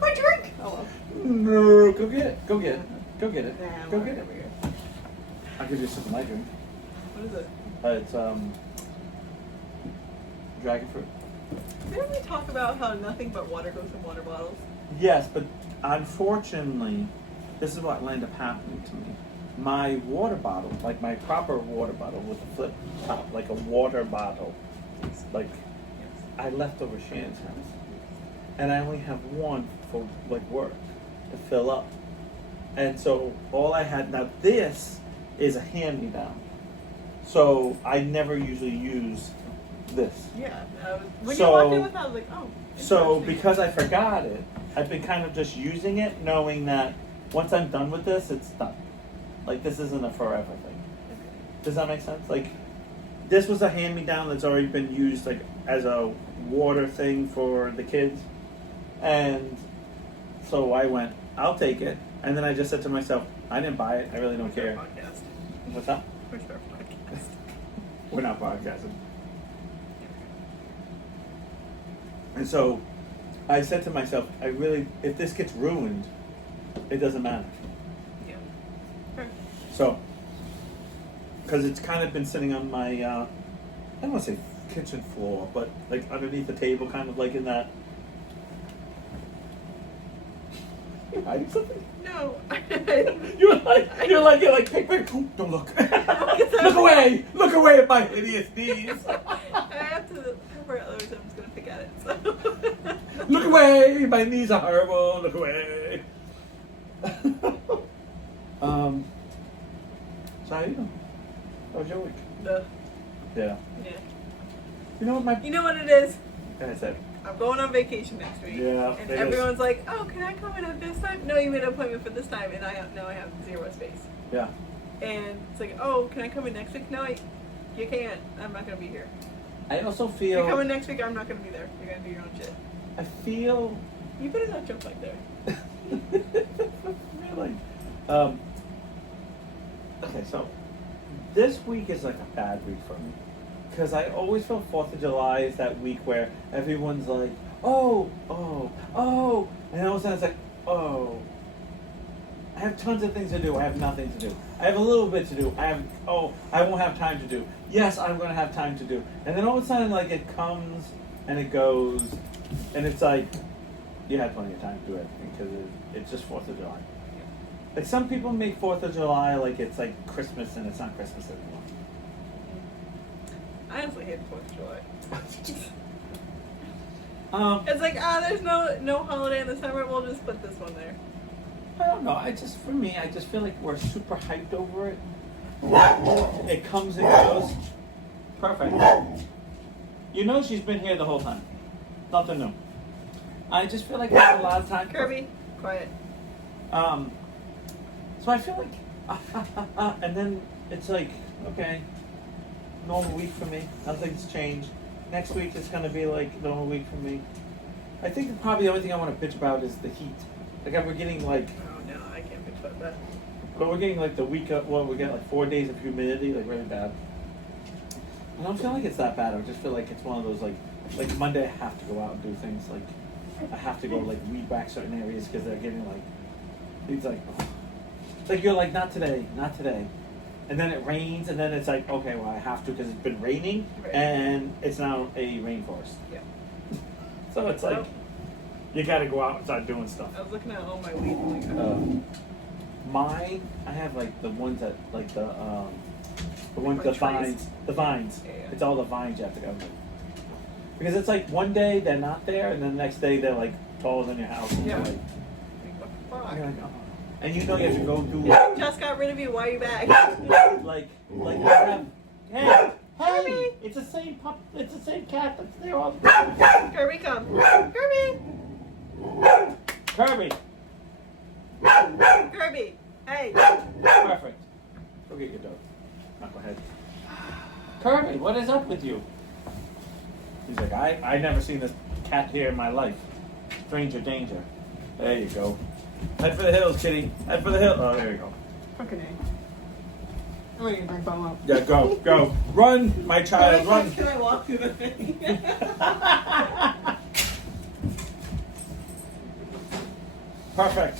My drink! Oh well. No, go get it. Go get it. Go get it. Nah, Go get it. I'll give you a sip of my drink. What is it? It's dragon fruit. Didn't we talk about how nothing but water goes in water bottles? Yes, but unfortunately, this is what ended up happening to me. My water bottle, like my proper water bottle with a flip top, like a water bottle, like I left over Shannon's house, and I only have one for like work to fill up, and so all I had now this is a hand-me-down, so I never usually use this. Yeah. When So- you walked in with that, I was like, oh. So interesting. because I forgot it, I've been kind of just using it, knowing that once I'm done with this, it's done. Like this isn't a forever thing. Does that make sense? Like this was a hand-me-down that's already been used like as a water thing for the kids, and so I went, I'll take it, and then I just said to myself, I didn't buy it. I really don't care. Podcast. What's that? Where's our podcast? We're not podcasting. And so I said to myself, if this gets ruined, it doesn't matter. Yeah. Sure. So, because it's kind of been sitting on my, I don't want to say kitchen floor, but like underneath the table, kind of like in that. You're hiding something? No. You're like, hey, don't look. Look away! Look away at my hideous knees. I have to cover it, otherwise I'm just going to pick at it. So. Look away! My knees are horrible. Look away. So how you doing? How was your week? Duh. Yeah. Yeah. You know what my... You know what it is? I said. I'm going on vacation next week. Yeah, And it is. everyone's like, oh, can I come in at this time? No, you made an appointment for this time, and I have 0 space. Yeah. And it's like, oh, can I come in next week? No, you can't. I'm not going to be here. I also If feel... you're coming next week, I'm not going to be there. You're going to do your own shit. I feel... You better not jump like that. Really? Okay, so this week is like a bad week for me. Because I always feel 4th of July is that week where everyone's like, oh, and all of a sudden it's like, oh, I have tons of things to do. I have nothing to do. I have a little bit to do. I won't have time to do. Yes, I'm going to have time to do. And then all of a sudden, like, it comes and it goes, and it's like, you had plenty of time to do everything because it's just 4th of July. Like, some people make 4th of July like it's like Christmas, and it's not Christmas anymore. I honestly hate the 4th of July. It's It's like, there's no holiday in the summer. We'll just put this one there. I don't know. For me, I just feel like we're super hyped over it. It comes and goes. Perfect. You know she's been here the whole time. Nothing new. I just feel like we have a lot of time. Kirby, quiet. So I feel like, and then it's like, okay, normal week for me. Nothing's changed. Next week is gonna be like normal week for me. I think probably the only thing I want to bitch about is the heat. Like we're getting like, Oh no, I can't bitch about that. but we're getting like the week of, well, we get like 4 days of humidity, like really bad. I don't feel like it's that bad. I just feel like it's one of those like Monday I have to go out and do things like I have to go like weed whack certain areas because they're getting like these like it's like you're like not today, and then it rains and then it's like okay well I have to because it's been raining Right. and it's now a rainforest. Yeah. So it's like you got to go out and start doing stuff. I was looking at all my weed and like, Mine, I have like the ones that like the ones Like the trees? vines. Yeah, yeah. It's all the vines you have to go with. Because it's like one day they're not there, and then the next day they're like taller than your house. And Yeah. you're like, what the fuck? you're like, oh. And you know you have to go through Just got rid of you. Why are you back? like you have. Hey, Kirby! it's the same pup. It's the same cat that's there all the time. Kirby, come. Kirby! Kirby, Kirby! Hey! perfect. Go get your dog. Knucklehead. Kirby, what is up with you? He's like, I never seen this cat here in my life. Stranger danger. There you go. Head for the hills, kitty. Head for the hill. Oh, there you go. Fucking A. I'm gonna bring Bo up. Yeah, go. Run, my child, run. Can I walk through the thing? Perfect.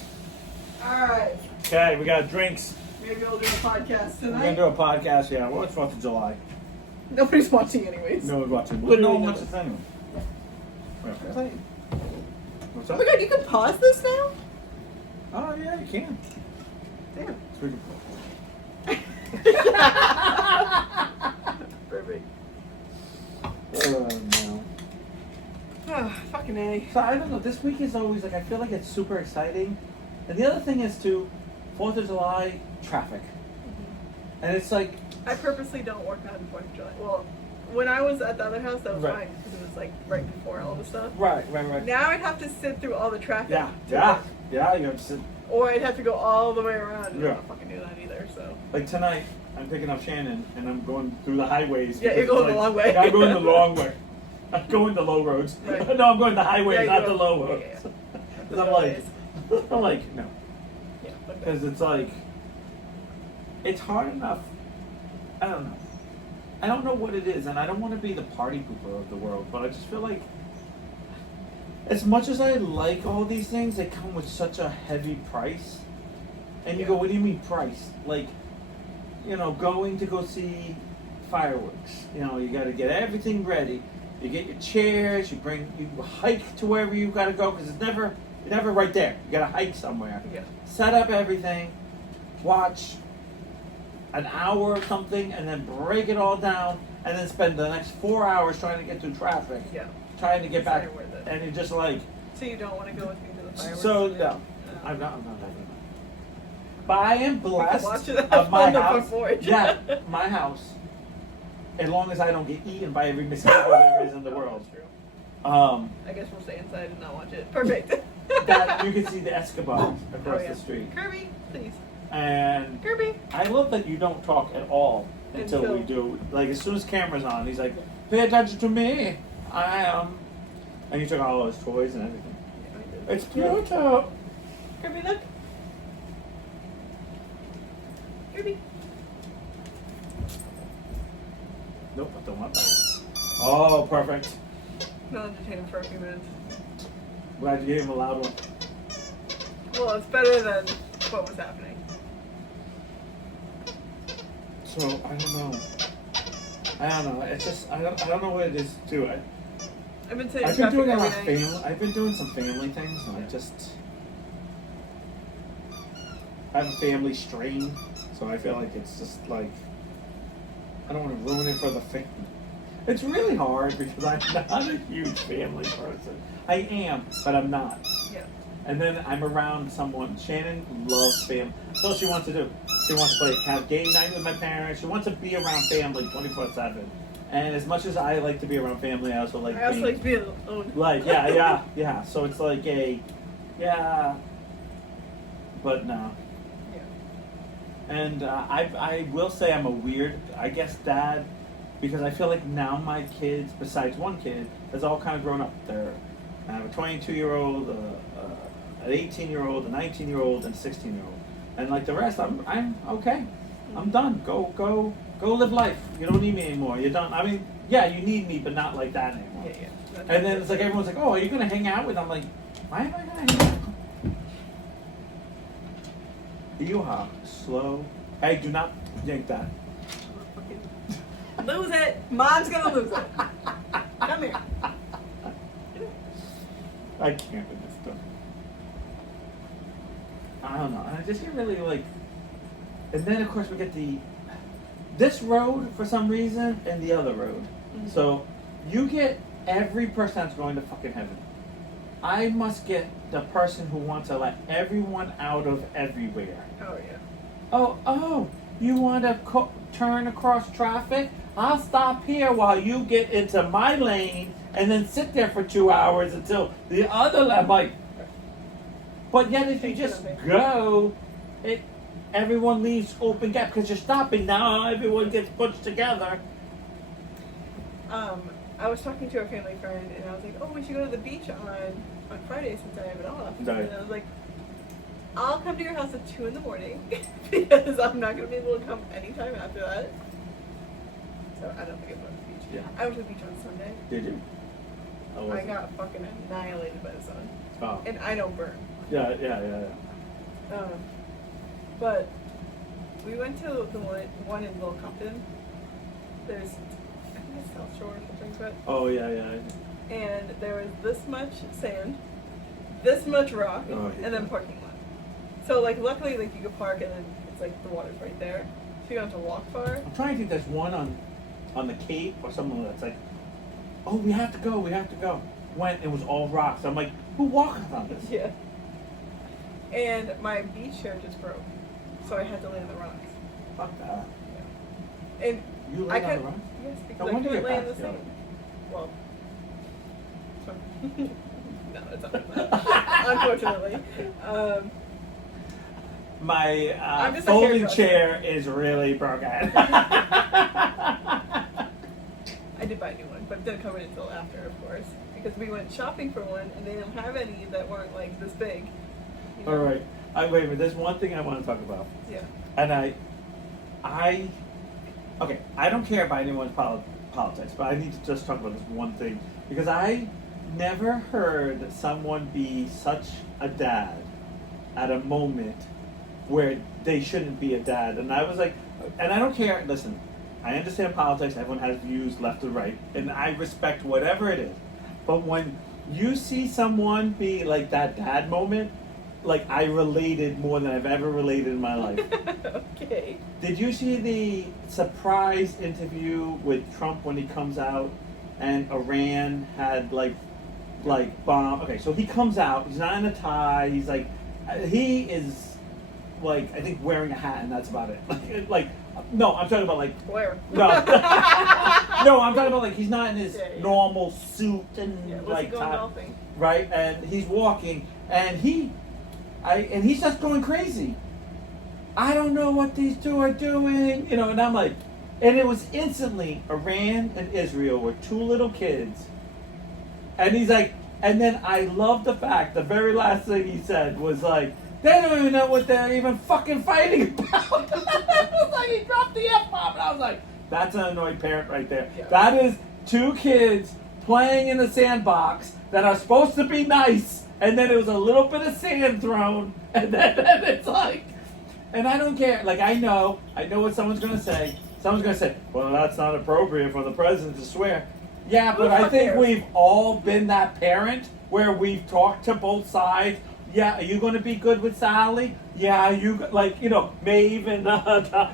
Alright. Okay, we got drinks. Maybe we'll do a podcast We're tonight. gonna do a podcast. Yeah. Well, it's 4th of July. Nobody's watching anyways. No one's watching. Literally no one no wants to one. sing. Okay. What's Oh up? my god, you can pause this now? Oh yeah, you can. Damn. It's pretty Perfect. no. Oh, fucking A. So I don't know. This week is always like I feel like it's super exciting, and the other thing is too, 4th of July traffic, and it's like I purposely don't work on 4th of July. Well, when I was at the other house, that was Right. fine because it was like right before all the stuff. right. Now I'd have to sit through all the traffic. Yeah, to yeah, work. yeah. You have to sit. Or I'd have to go all the way around. And I Yeah. don't fucking do that either. So. Like tonight, I'm picking up Shannon, and I'm going through the highways. Yeah, you're because, going the long way. Yeah, I'm going the long way. I'm going the low roads. Right. No, I'm going the highways, Yeah, not you the go- low yeah, roads. yeah. Because I'm like, no. Yeah. Okay. Because it's like, it's hard enough. I don't know. I don't know what it is, and I don't want to be the party pooper of the world, but I just feel like, as much as I like all these things, they come with such a heavy price. And you go, what do you mean price? Like, going to go see fireworks. You got to get everything ready. You get your chairs. You hike to wherever you got to go because you're never right there. You got to hike somewhere. Yeah. Set up everything. Watch an hour or something, and then break it all down, and then spend the next 4 hours trying to get through traffic, Yeah. trying to get back, Sorry, worth it. and you're just like, So you don't want to go with me to the fireworks? so Yeah. no, I'm not having that. But I am We can blessed watch it of my on the house. porch. Yeah, my house. As long as I don't get eaten by every mosquito there is in the world. That's true. I guess we'll stay inside and not watch it. Perfect. That you can see the Escobar across Oh, yeah. the street. Kirby, please. And Kirby. I love that you don't talk at all until we do. Like as soon as camera's on, he's like, "Pay attention to me. I am." And you took all his toys and everything. Yeah, It's Pluto. Kirby, look. Kirby. Nope, I don't want that one. Oh, perfect. I'll entertain him for a few minutes. Glad you gave him a loud one. Well, it's better than what was happening. So I don't know. It's just I don't know what it is too. I've been saying I've been doing a lot of every night. family. I've been doing some family things, and I have a family strain, so I feel like it's just like I don't want to ruin it for the family. It's really hard because I'm not a huge family person. I am, but I'm not. Yeah. And then I'm around someone. Shannon loves family. That's all she wants to do. She wants to play game night with my parents. She wants to be around family 24/7. And as much as I like to be around family, I also like I also being, like to be alone. like yeah. So it's like but no. Yeah. And I will say I'm a weird, I guess, dad, because I feel like now my kids, besides one kid, has all kind of grown up. I have a 22-year-old, an 18-year-old, a 19-year-old, and a 16-year-old. And like the rest, I'm okay. I'm done. Go live life. You don't need me anymore. You're done. I mean, yeah, you need me, but not like that anymore. Yeah. And then it's like everyone's like, "Oh, are you gonna hang out with?" I'm like, "Why am I gonna hang out?" Yeehaw. Slow. Hey, do not yank that. Lose it. Mom's gonna lose it. Come here. I can't with this stuff. I don't know. I just get really like, and then of course we get this road for some reason and the other road. Mhm. So you get every person that's going to fucking heaven. I must get the person who wants to let everyone out of everywhere. Oh yeah. Oh, you want to turn across traffic? I'll stop here while you get into my lane and then sit there for 2 hours until the other lane. I'm like, but yet if you just go, everyone leaves open gap because you're stopping. Now everyone gets pushed together. I was talking to a family friend and I was like, oh, we should go to the beach on Friday since I have it off. Right. And I was like, I'll come to your house at 2 in the morning because I'm not going to be able to come anytime after that. So I don't think I'm going to the beach. Yeah. I went to the beach on Sunday. Did you? I I wasn't. got fucking annihilated by the sun. Oh. And I don't burn. Yeah. But we went to the one in Little Compton. There's, I think it's South Shore or something like that. Oh yeah. And there was this much sand, this much rock, Oh, I hate and then that. parking lot. So like luckily like you could park and then it's like the water's right there. So you don't have to walk far. I'm trying to think. There's one on the Cape or something that's like, oh, we have to go. Went. It was all rocks. I'm like, who walks on this? Yeah. And my beach chair just broke. So I had to lay on the rocks. Fuck that. And You I laid on could, the rocks? yes, No because I wonder couldn't your lay in the back's sand. yellow. Well, no, it's not like that. Unfortunately. My I'm just a folding hairdresser. chair is really broken. I did buy a new one, but it didn't come in until after, of course, because we went shopping for one and they didn't have any that weren't like this big. You know? All right. Wait a minute. There's one thing I want to talk about, Yeah. and okay. I don't care about anyone's politics, but I need to just talk about this one thing because I never heard someone be such a dad at a moment where they shouldn't be a dad, and I was like, and I don't care. Listen, I understand politics. Everyone has views left or right, and I respect whatever it is. But when you see someone be like that dad moment, like I related more than I've ever related in my life. Okay. Did you see the surprise interview with Trump when he comes out and Iran had like bomb? Okay, so he comes out. He's not in a tie. He's like, he is like I think wearing a hat and that's about it. Like no, I'm talking about like Where? no, no, I'm talking about like he's not in his Yeah. normal suit and Yeah, was like he going tie, golfing? right? And he's walking and he's just going crazy. I don't know what these two are doing, and I'm like, and it was instantly Iran and Israel were two little kids. And he's like, and then I love the fact, the very last thing he said was like, they don't even know what they're even fucking fighting about. It was like he dropped the F-bomb, and I was like, that's an annoyed parent right there. Yeah. That is two kids playing in the sandbox that are supposed to be nice, and then it was a little bit of sand thrown, and then it's like, and I don't care. Like, I know what someone's going to say. Someone's going to say, well, that's not appropriate for the president to swear. Yeah, but I think we've all been that parent where we've talked to both sides. Yeah, are you going to be good with Sally? Yeah, Maeve and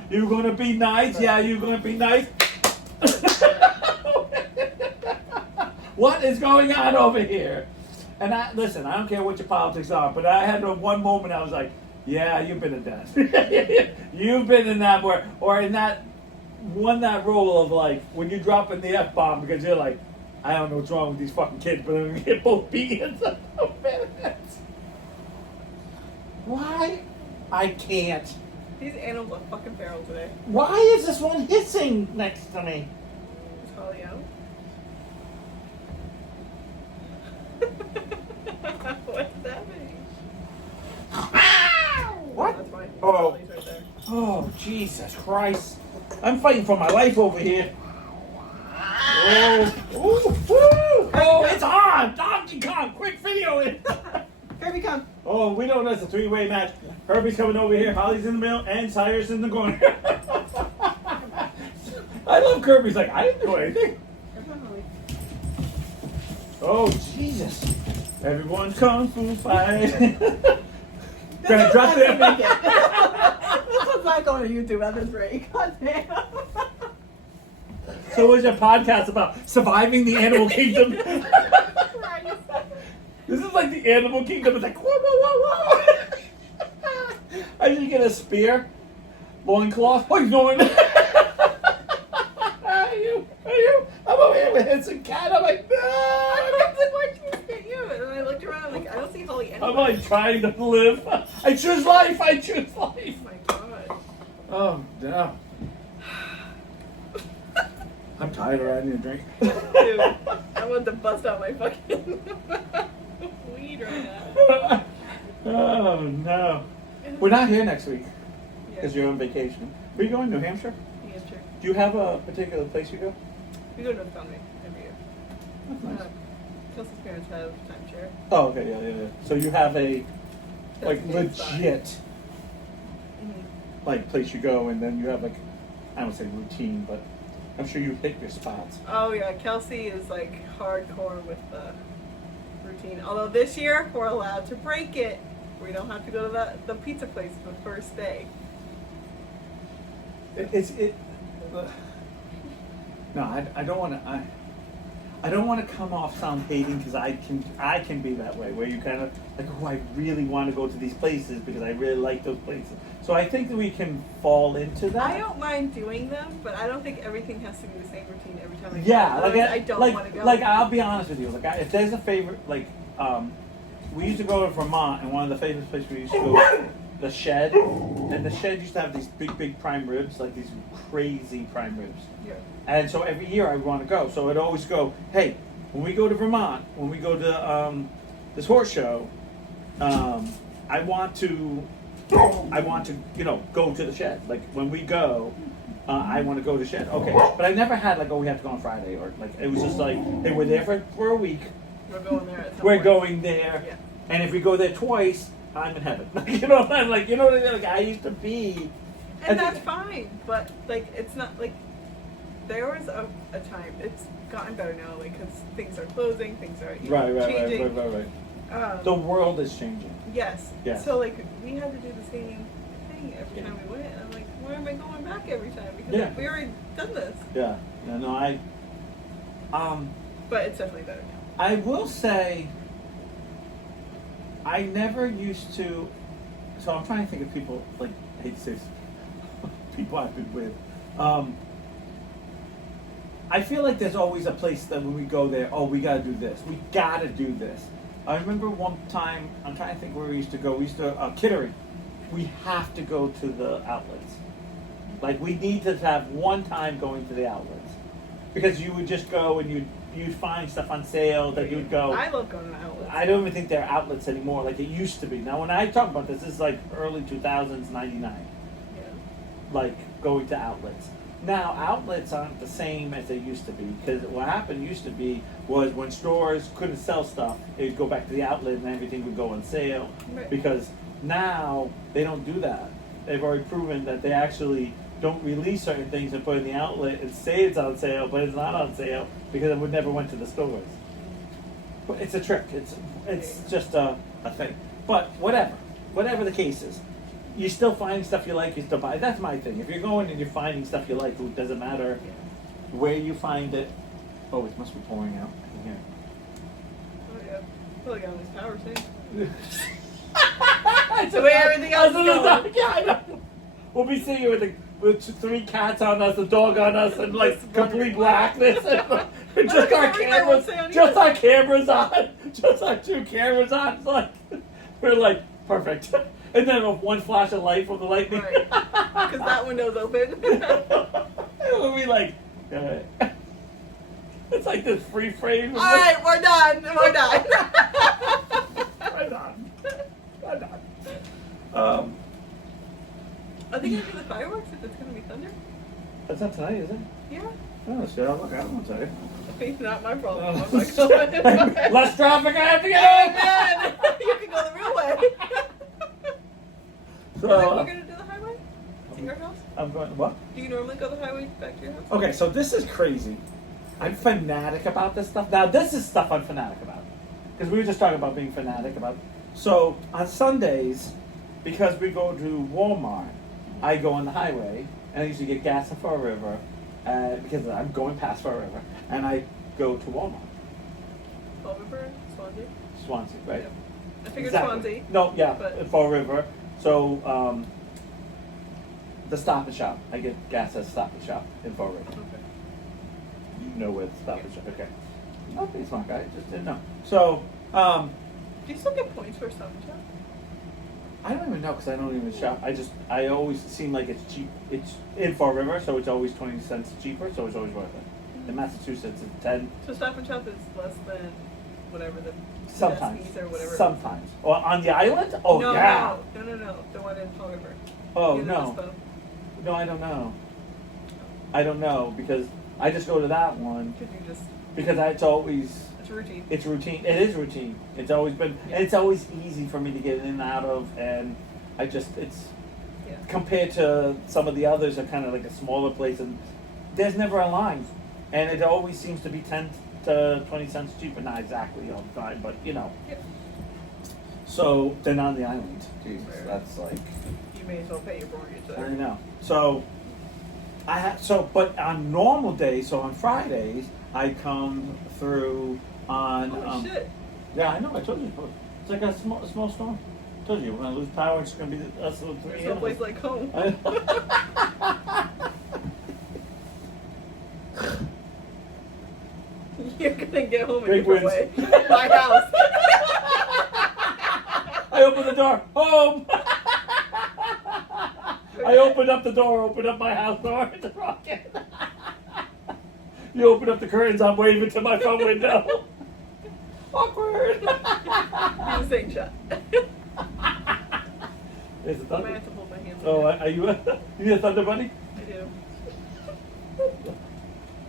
you going to be nice? Yeah, you going to be nice? What is going on over here? And listen, I don't care what your politics are, but I had one moment I was like, yeah, you've been a dad. You've been in that or in that role of like when you drop in the F-bomb because you're like, I don't know what's wrong with these fucking kids, but I'm gonna get both beat in some minutes. Why? I can't. These animals are fucking feral today. Why is this one hissing next to me? Is Holly out? What's happening? What? That's fine. Oh. Holly's right there. Oh, Jesus Christ. I'm fighting for my life over here. Oh, ooh, woo! Oh, it's on! Donkey Kong, quick video it! Kirby, come. Oh, we know that's a three-way match. Herbie's coming over here, Holly's in the middle, and Cyrus in the corner. I love Kirby's like, I didn't do anything. Come on, Holly. Oh, Jesus. Everyone's kung fu fight. Gonna drop This it. one's not going to YouTube after 3. God damn. So what's your podcast about? Surviving the animal kingdom? This is like the animal kingdom. It's like, whoa, whoa, whoa, whoa. I should get a spear, loincloth. What are you doing? Are you? I'm over here with Hinson Cat. I'm like, no. I was like, why'd you get you? And then I looked around, like, I don't see Holly anywhere. I'm like trying to live. I choose life. Oh my god. Oh, no. I'm tired of riding a drink. Dude, I want to bust out my fucking weed right now. Oh, no. We're not here next week because Yeah. you're on vacation. Where are you going, New Hampshire? New Hampshire. Do you have a particular place you go? We go to Foundry every year. That's nice. Kelsey's parents have timeshare. Oh, okay, yeah. So you have a like That's inside. legit Mhm. like place you go, and then you have like, I don't say routine, but I'm sure you hit your spots. Oh yeah, Kelsey is like hardcore with the routine. Although this year we're allowed to break it. We don't have to go to the pizza place the first day. No, I don't want to. I don't want to come off sound hating, because I can be that way, where you kind of like, oh, I really want to go to these places because I really like those places. So I think that we can fall into that. I don't mind doing them, but I don't think everything has to be the same routine every time. Yeah, go. like I don't want to go. Like I'll be honest with you, like if there's a favorite, like we used to go to Vermont, and one of the favorite places we used to go, the Shed, and the Shed used to have these big prime ribs, like these crazy prime ribs. Yeah. And so every year I want to go. So I'd always go, hey, when we go to Vermont, when we go to this horse show, I want to, go to the Shed. Like when we go, I want to go to the Shed. Okay, but I never had like, oh, we have to go on Friday, or like it was just like, hey, we're there for a week. We're going there. At some We're point. going there, Yeah. and if we go there twice, I'm in heaven. You know what I mean? Like, you know what I mean? Like I used to be. And that's fine, but like it's not like there was a time. It's gotten better now, like because things are closing, things are changing. Right. The world is changing. Yes. Yes. So like we had to do the same thing every time we went, and I'm like, why am I going back every time? Because like, we already done this. Yeah. No, But it's definitely better now. I will say, I never used to. So I'm trying to think of people, like, I hate to say this, people I've been with. I feel like there's always a place that when we go there, oh, we gotta do this. We gotta do this. I remember one time, I'm trying to think where we used to go. We used to, Kittery. We have to go to the outlets. Like, we need to have one time going to the outlets. Because you would just go and you'd find stuff on sale that you'd go. I love going to outlets. I don't even think they're outlets anymore like it used to be. Now, when I talk about this is like early 2000s, 99. Yeah. Like, going to outlets. Now, outlets aren't the same as they used to be, because what happened used to be was when stores couldn't sell stuff, they'd go back to the outlet and everything would go on sale. Right. Because now they don't do that. They've already proven that they actually don't release certain things and put in the outlet and say it's on sale, but it's not on sale because it would never went to the stores. But it's a trick. It's just a thing. But whatever the case is, you still find stuff you like, you still buy. That's my thing. If you're going and you're finding stuff you like, it doesn't matter where you find it. Oh, it must be pouring out. I can hear Oh yeah. I feel like I'm this power thing. it. The way everything else is going. Yeah, I know. We'll be sitting here with 3 cats on us, a dog on us, and like Just complete wondering. blackness, and just our cameras, just our cameras on, just our 2 cameras on. It's like we're like perfect, and then one flash of light from the lightning. Right. Because that window's open. We'll be like, it's like this free frame. All right, we're done. We're done. We're done. We're done. Are they gonna do the fireworks if it's gonna be thunder? That's not tonight, is it? Yeah. Oh, shit, I'll look out one second. It's not my problem. Oh. I'm like, oh, Less traffic, I have to get man. You can go the real way. So, We're gonna do the highway to your house? I'm going, what? Do you normally go the highway back to your house? Okay, so this is crazy. I'm fanatic about this stuff. Now, this is stuff I'm fanatic about. Because we were just talking about being fanatic about. So, on Sundays, because we go to Walmart, I go on the highway, and I usually get gas at Fall River, because I'm going past Fall River, and I go to Walmart. Fall River, Swansea? Swansea, right? Yep. I figured Exactly. Swansea. No, yeah, But Fall River. So, the Stop and Shop. I get gas at Stop and Shop in Fall River. okay. You know where the Stop and Shop. Okay. Not being a smart guy, just didn't know. So, Do you still get points for Stop and Shop? I don't even know because I don't even shop. I always seem like it's cheap. It's in Fall River, so it's always 20 cents cheaper, so it's always worth it. In Massachusetts, it's 10. So Stop and Shop is less than whatever the Sometimes. fees or whatever. Sometimes. Or on the island? Oh, no, yeah. No. The one in Fall River. Oh, Near the no. Dispo. No, I don't know. I don't know because I just go to that one Could you just? because it's always It's a routine. It's routine. It is routine. It's always been, and it's always easy for me to get in and out of, and it's Yeah. compared to some of the others are kind of like a smaller place, and there's never a line, and it always seems to be 10 to 20 cents cheaper. Not exactly all the time, but you know. Yep. So then on the island, Jesus, Right. that's like, You may as well pay your mortgage I there. know. So but on normal days, so on Fridays, I come through on. Holy shit. Yeah, I know. I told you. It's like a small storm. I told you when I lose power, it's gonna be us with three. There's no place like home. I know. You're gonna get home a Big different wins. way. My house. I opened the door. Home. I opened up the door. Opened up my house door. It's a rocket. You open up the curtains. I'm waving to my front window. Awkward. Do the same shot. There's a I might thunder. have to hold my hands. Oh, up. are you? You need a thunder bunny? I do.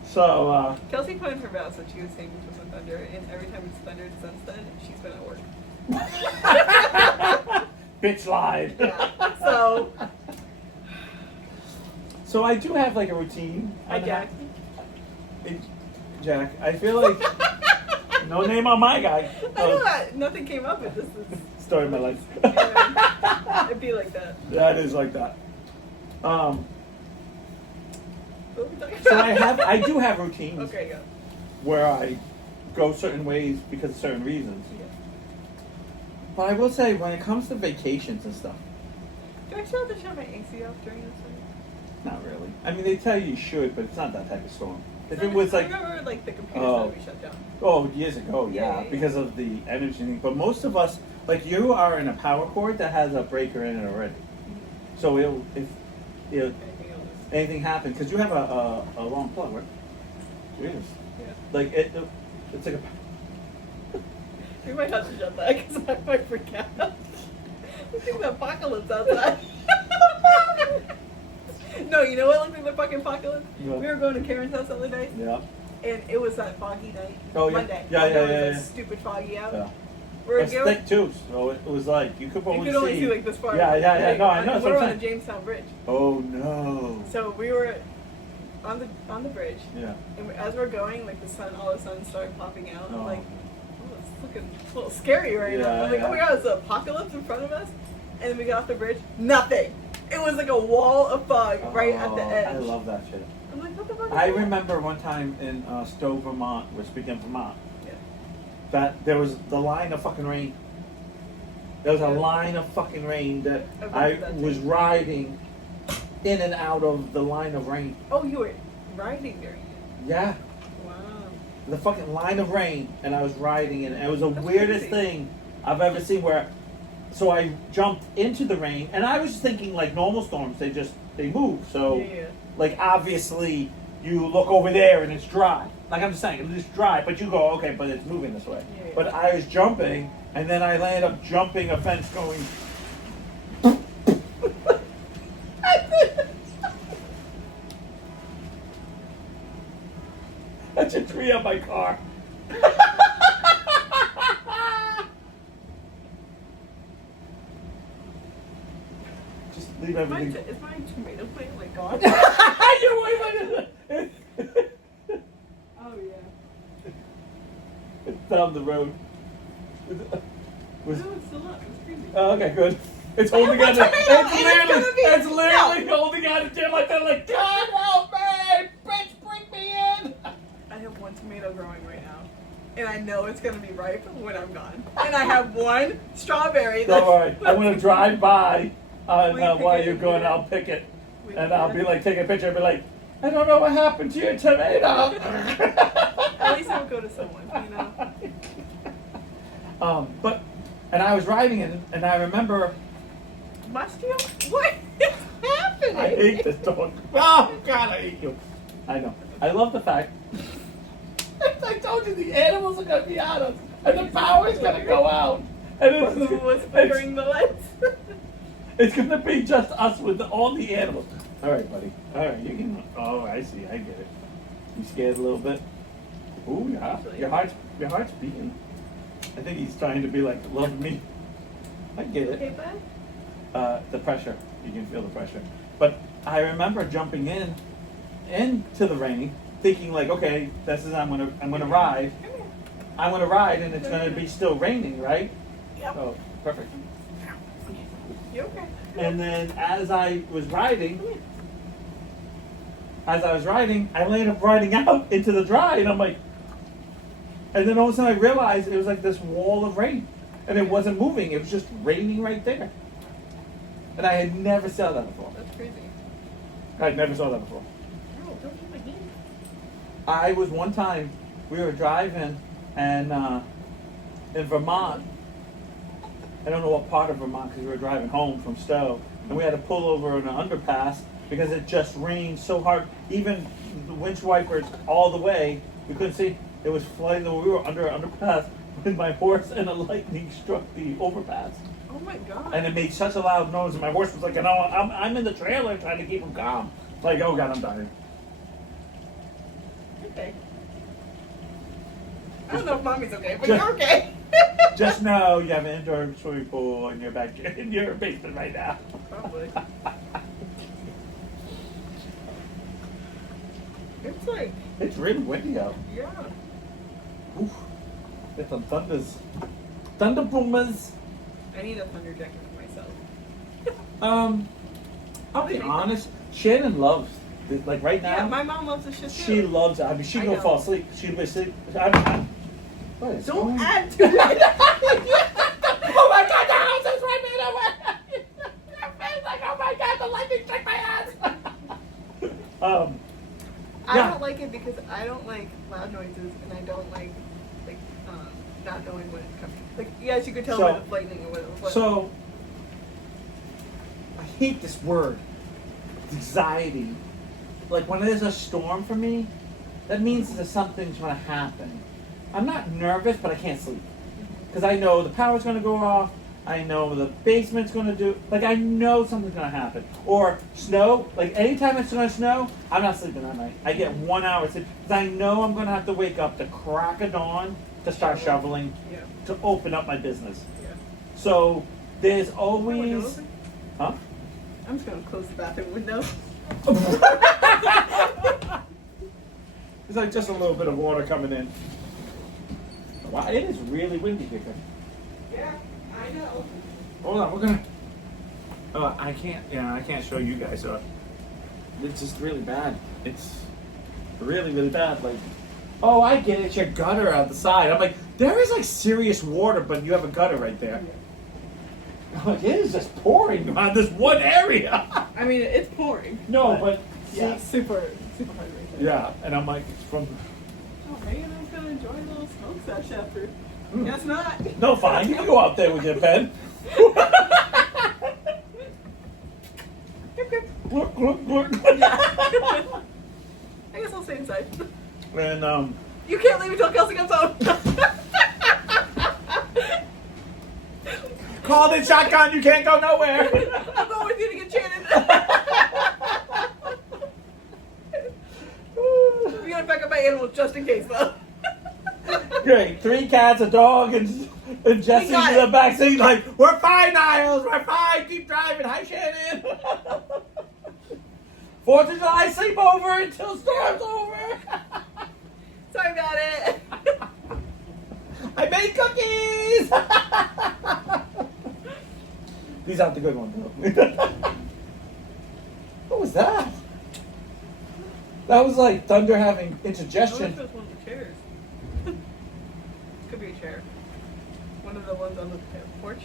So, Kelsey put in her vows that she was saying this was a thunder, and every time it's thundered since then, she's been at work. bitch lied. Yeah. So, So I do have like a routine. hi Jack. Jack, I feel like no name on my guy. I know that nothing came up, but this is Story of my life. Yeah, it'd be like that. That is like that. What are we talking So about? I do have routines Okay, go. where I go certain ways because of certain reasons. Yeah. But I will say when it comes to vacations and stuff, Do I still have to shut my AC off during this one? not really. I mean, they tell you should, but it's not that type of storm. If it was like, I remember like the computers Oh. had to be shut down. oh, years ago, Yeah. because of the energy thing. But most of us, like you are in a power cord that has a breaker in it already. So if Anything else? anything happens, because you have a long plug, right? Jesus. Yeah. Like it's like a. We might have to shut that because I might freak out. I think the apocalypse outside. No, you know what looked like the fucking apocalypse? Yeah. We were going to Karen's house the other day, Yeah. and it was that foggy night. Oh, yeah. Monday. Yeah, Monday yeah, was yeah, that yeah. stupid foggy out. Yeah. We were It's going. thick too, so it was like you could You always could only see like this far. Yeah, yeah, yeah. Like, No, I know. That's we what were I'm on the saying. Jamestown Bridge, Oh no. so we were on the bridge, Yeah. and as we're going, like all the sun started popping out. Oh. I'm like, oh, it's looking a little scary right now. Yeah, I'm like, oh my yeah. god, it's an apocalypse in front of us. And then we got off the bridge, nothing. It was like a wall of fog right at the Oh, edge. I love that shit. I'm like, what the fuck is I that? remember one time in Stowe, Vermont. We're speaking of Vermont. Yeah. That there was the line of fucking rain. There was a Yeah. line of fucking rain that I I remember that was too. riding in and out of the line of rain. Oh, you were riding during it. Yeah. Wow. The fucking line of rain, and I was riding in it. It was the That's weirdest crazy. thing I've ever seen. Where, so I jumped into the rain, and I was just thinking like normal storms, they move. So, Yeah. like obviously, you look over there and it's dry. Like I'm just saying, it's dry, but you go okay, but it's moving this way. Yeah. But I was jumping, and then I landed up jumping a fence, going. That's a tree on my car. Just leave everything. Is my tomato plant like gone? You wait, Oh yeah. It's down the road. Was, No, it's still up. It's creepy. oh, okay, good. It's holding on. tomato, It's and it's literally, gonna be- it's literally holding on to Jim like that. Like, God help me, bitch, bring me in. I have one tomato growing right now, and I know it's gonna be ripe when I'm gone. And I have one strawberry. Don't worry. I'm gonna drive by Will you pick while it you're and going. eat it? I'll pick it, Will you and eat I'll it? be like, take a picture. And be like, I don't know what happened to your tomato. At least it would go to someone, you know. And I was riding it, and I remember. Must you? What is happening? I hate this dog. Oh God, I hate you. I know. I love the fact. I told you the animals are gonna be on us, and the power's gonna go out, and Who was flickering the lights? it's gonna be just us with all the animals. All right, buddy. All right, you can. Oh, I see. I get it. You scared a little bit? Ooh, yeah. Actually. Your heart's beating. I think he's trying to be like, love me. I get Okay, it. bud? The pressure. You can feel the pressure. But I remember jumping into the rain, thinking like, okay, this is I'm gonna ride. Come here. I'm gonna ride, and it's gonna be still raining, right? Yep. Oh, perfect. You okay? And then as I was riding, Come here. I landed up riding out into the dry, and I'm like, and then all of a sudden I realized it was like this wall of rain, and it wasn't moving. It was just raining right there, and I had never saw that before. That's crazy. I never saw that before. No, don't hit my hand. I was one time, we were driving, and in Vermont, I don't know what part of Vermont, because we were driving home from Stowe, and we had to pull over an underpass because it just rained so hard. Even the windshield wipers all the way, we couldn't see. It was flooding. We were under an underpass when my horse and a lightning struck the overpass. Oh my god. And it made such a loud noise, and my horse was like, I'm in the trailer trying to keep him calm. Like, oh god, I'm dying. Okay. I don't know if mommy's okay, but Just- you're okay. Just know you have an indoor swimming pool in your in your basement right now. Probably. It's like, It's really windy out. yeah. Oof. There's some thunder boomers. I need a thunder jacket for myself. I'll be honest. Shannon loves like right now. Yeah, my mom loves this shit too. She loves it. I mean, she'd I go know. fall asleep. She'd be asleep. What is Don't going- add to it. Oh my god, the house is right away. It's like, oh my god, the lightning struck my ass. I Yeah. don't like it because I don't like loud noises and I don't like not knowing when it's coming. Like, yes, you could tell So- when it's lightning or whatever. So, I hate this word. Anxiety. Like when there's a storm for me, that means that something's going to happen. I'm not nervous, but I can't sleep. Because I know the power's going to go off. I know the basement's going to do, like I know something's going to happen. Or snow, like anytime it's going to snow, I'm not sleeping that night. I get 1 hour sleep. Because I know I'm going to have to wake up to crack of dawn to start shoveling, yeah. to open up my business. Yeah. So there's Is that always, window open? huh? I'm just gonna close the bathroom window. There's like just a little bit of water coming in. Wow, it is really windy here. Yeah, I know. Hold on, we're gonna. I can't show you guys. It's just really bad. It's really, really bad. Like, oh, I get it. It's your gutter out the side. I'm like, there is like serious water, but you have a gutter right there. I'm like, it is just pouring on this one area. I mean, it's pouring. No, but yeah, see- super hard right there. yeah, and I'm like, it's from. Oh, maybe I was gonna enjoy a little smoke sesh after. Mm. Guess not. No, fine. You can go out there with your pen. Hip, hip. Glug, glug, glug. I guess I'll stay inside. And You can't leave until Kelsey comes home. called it shotgun. You can't go nowhere. I'm going with you to get Shannon. We gotta back up my animals just in case, though. Great. 3 cats, a dog, and Jesse's got in the it. back seat like, we're fine, Niles. We're fine. Keep driving. Hi, Shannon. 4th of July sleepover until storm's over. Sorry about it. I made cookies. These aren't the good ones. What was that? That was like thunder having I wonder if indigestion. it was one of the chairs. Could be a chair. One of the ones on the porch.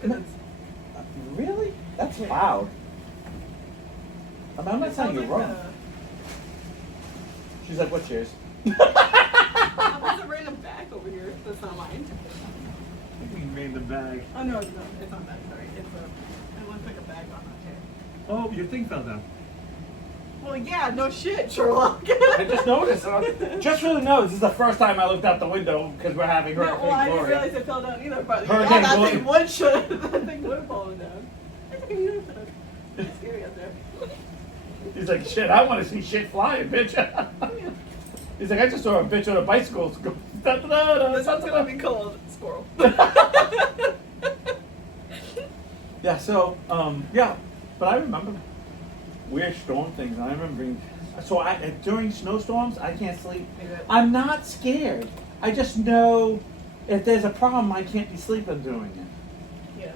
'Cause it's- Really? That's loud. I'm not it saying sounds you're like wrong. She's like, what chairs? There's a random bag over here that's not mine. You made the bag. Oh no, it's not that. Sorry, it looks like a bag on that chair. Oh, your thing fell down. Well, yeah, no shit, Sherlock. I just noticed. Just for the notes, this is the first time I looked out the window because we're having No, Hurricane well, I didn't Gloria. realize it fell down either. But Hurricane yeah, that Gloria. thing would that thing would have fallen down. It's okay, you don't have It's scary out there. He's like, shit, I want to see shit flying, bitch. He's like, I just saw a bitch on a bicycle. Go, da, da, da, da, This one's da, gonna da. be called Squirrel. Yeah, so, yeah. But I remember weird storm things. I remember being, so during snowstorms, I can't sleep. I'm not scared. I just know if there's a problem, I can't be sleeping during it. Yeah.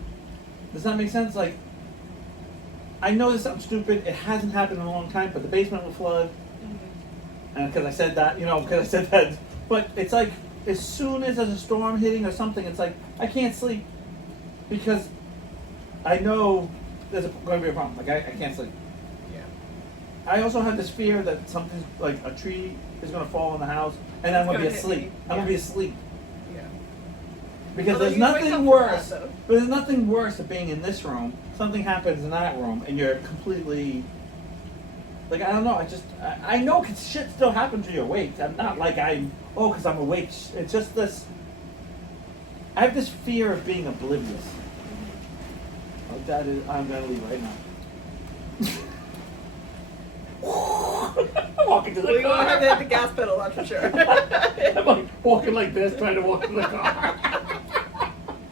Does that make sense? Like, I know there's something stupid. It hasn't happened in a long time, but the basement will flood. And because I said that, because I said that. But it's like, as soon as there's a storm hitting or something, it's like, I can't sleep. Because I know there's going to be a problem. Like, I can't sleep. Yeah. I also have this fear that something, like a tree is going to fall in the house, and I'm It's going to be gonna hit asleep. me. I'm going Yeah. to be asleep. Yeah. Because Although there's you wake up nothing for worse. that, though. But there's nothing worse than being in this room. Something happens in that room, and you're completely. Like, I don't know. I know 'cause shit still happens when you're awake. I'm not like because I'm awake. It's just this. I have this fear of being oblivious. Oh, Dad, I'm gonna leave right now. I'm walking to the Well, you won't car. have to hit the gas pedal, that's for sure. I'm like walking like this, trying to walk to the car.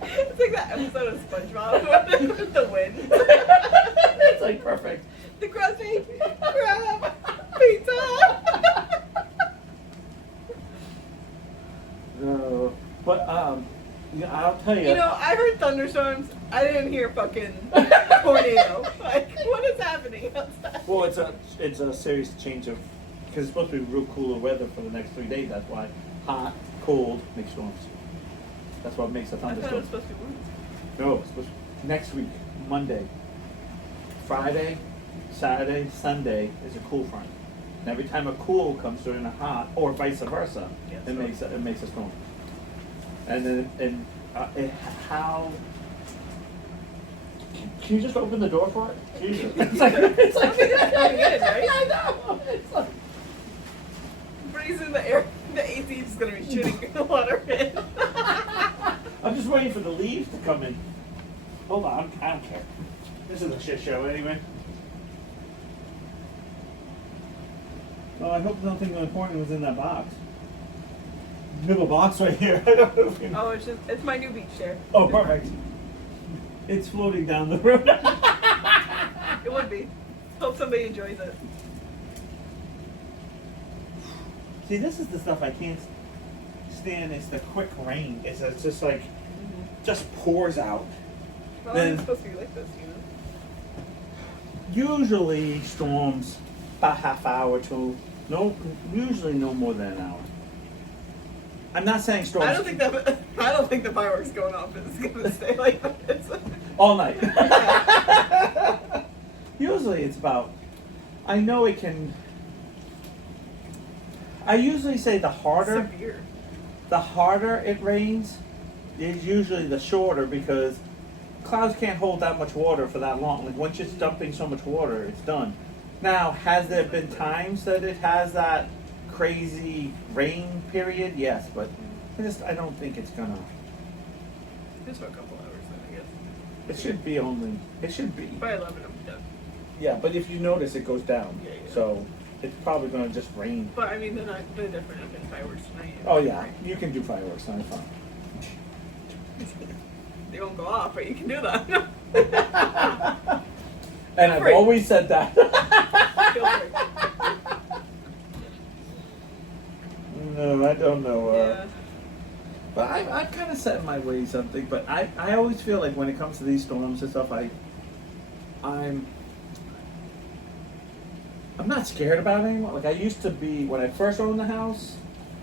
It's like that episode of SpongeBob with the wind. It's like perfect. The Krusty Krab pizza. No, but I'll tell you. You know, I heard thunderstorms. I didn't hear fucking tornado. Like, what is happening outside? Well, it's a serious change of because it's supposed to be real cooler weather for the next 3 days. That's why hot, cold makes storms. That's what makes a I thought it thunderstorm. was supposed to be windy. No, it's supposed to, next week, Monday, Friday, Saturday, Sunday is a cool front. And every time a cool comes during a hot, or vice versa, Yeah, it makes a storm. And then how. Can you just open the door for it? Jesus. It's like It's coming in, right? I know. It's like Breeze in the air. The AC is gonna be shooting water in. I'm just waiting for the leaves to come in. Hold on, I don't care. This is a shit show anyway. Well, I hope nothing important was in that box. You have a box right here. I don't know if you know. Oh, it's my new beach chair. Oh, perfect. It's floating down the road. It would be. Hope somebody enjoys it. See, this is the stuff I can't stand. It's the quick rain. It's just like, just pours out. Well, Then- it's supposed to be like this, you know. Usually storms about half hour to usually no more than an hour. I'm not saying storms I don't think the fireworks going off is gonna stay like this. all night. Usually it's about. I know it can. I usually say the harder it rains, is usually the shorter because clouds can't hold that much water for that long. Like once you're dumping so much water, it's done. Now, has there been times that it has that crazy rain period? Yes, but I don't think it's gonna. Just for a couple hours, then, I guess. It should be only. It should be. By 11, I'm done. Yeah, but if you notice, it goes down. Yeah, yeah. So it's probably gonna just rain. But I mean, they're different than fireworks tonight. Oh yeah, you can do fireworks. Not fun. They won't go off, but you can do that. And I've Free. always said that. Feel free. No, I don't know. Yeah. But I'm kind of set in my ways something. But I always feel like when it comes to these storms and stuff, I'm not scared about it anymore. Like I used to be when I first owned the house.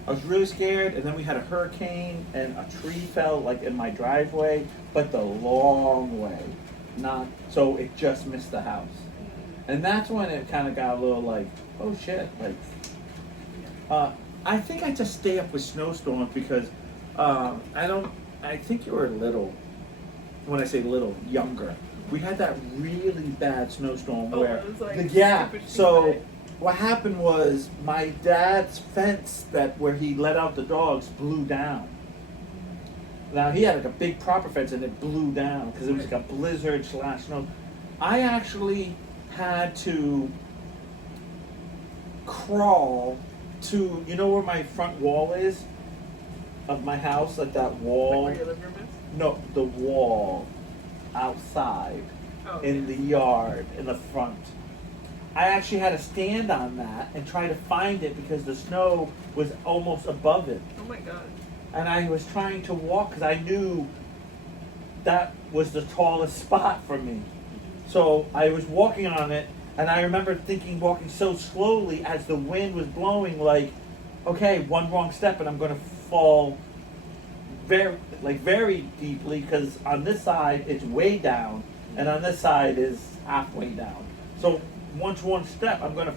I was really scared, and then we had a hurricane, and a tree fell like in my driveway, but the long way, not so it just missed the house, and that's when it kind of got a little like, oh shit, like. I think I just stay up with snowstorms because I think you were little. When I say little, younger. We had that really bad snowstorm Oh, where it was like super so. steep. What happened was my dad's fence where he let out the dogs blew down. Now he had like a big proper fence and it blew down because it was like a blizzard / snow. I actually had to crawl to, you know where my front wall is of my house, like that wall. Like where your living room is? No, the wall outside Oh, in yeah. the yard in the front. I actually had to stand on that and try to find it because the snow was almost above it. Oh my god. And I was trying to walk because I knew that was the tallest spot for me. So I was walking on it, and I remember thinking, walking so slowly as the wind was blowing, like, okay, one wrong step and I'm going to fall very deeply, because on this side it's way down, and on this side is halfway down. So one step, I'm going to,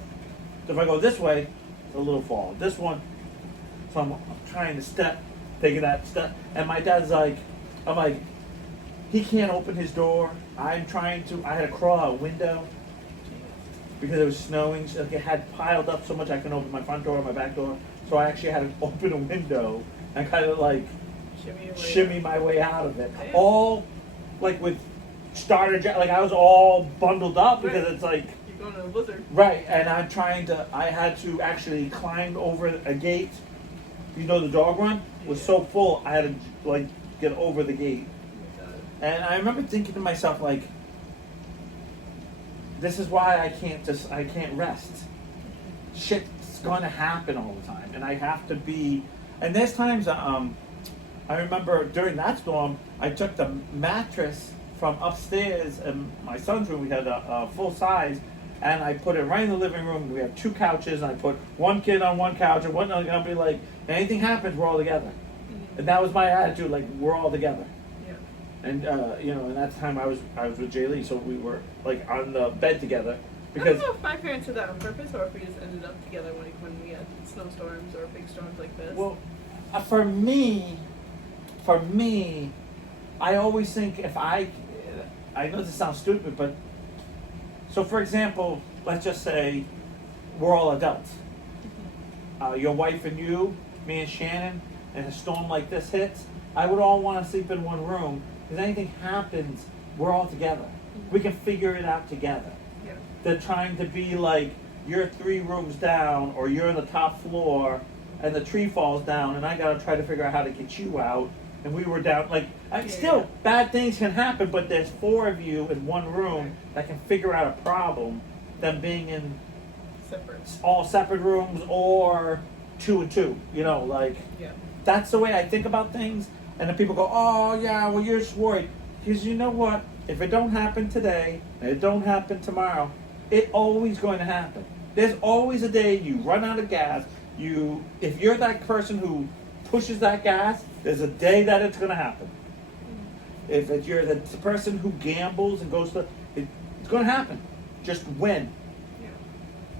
if I go this way, it's a little fall. This one, so I'm trying to step, taking that step, and my dad's like, I'm like, he can't open his door. I had to crawl out a window because it was snowing. So it had piled up so much I couldn't open my front door or my back door. So I actually had to open a window and kind of like shimmy my way out of it. Yeah. All like with starter like I was all bundled up because Right. it's like, You're going to a blizzard. right, and I had to actually climb over a gate. You know, the dog run was so full, I had to like get over the gate. Oh my god. And I remember thinking to myself, like, this is why I can't rest. Shit's gonna happen all the time, and I have to be. And there's times, I remember during that storm, I took the mattress from upstairs in my son's room. We had a full size, and I put it right in the living room. We have 2 couches, and I put one kid on one couch and one other. And I'll be like, anything happens, we're all together. And that was my attitude, like, we're all together. Yeah. And you know, and at the time I was with Jay Lee, so we were like on the bed together I because don't know if my parents did that on purpose or if we just ended up together when we had snowstorms or big storms like this. well, for me, I always think if I know this sounds stupid, but so for example, let's just say we're all adults. Your wife and you, me and Shannon, and a storm like this hits, I would all want to sleep in one room because anything happens, we're all together. We can figure it out together. Yeah. Than trying to be like you're 3 rooms down or you're on the top floor and the tree falls down and I gotta try to figure out how to get you out and we were down like still bad things can happen, but there's 4 of you in one room that can figure out a problem than being in Separate. all separate rooms or 2 and 2. You know, like Yeah. that's the way I think about things. And then people go, oh yeah, well you're just worried. Because you know what? If it don't happen today, and it don't happen tomorrow, it's always going to happen. There's always a day you run out of gas. If you're that person who pushes that gas, there's a day that it's going to happen. If you're the person who gambles and goes to, it's going to happen. Just when. Yeah.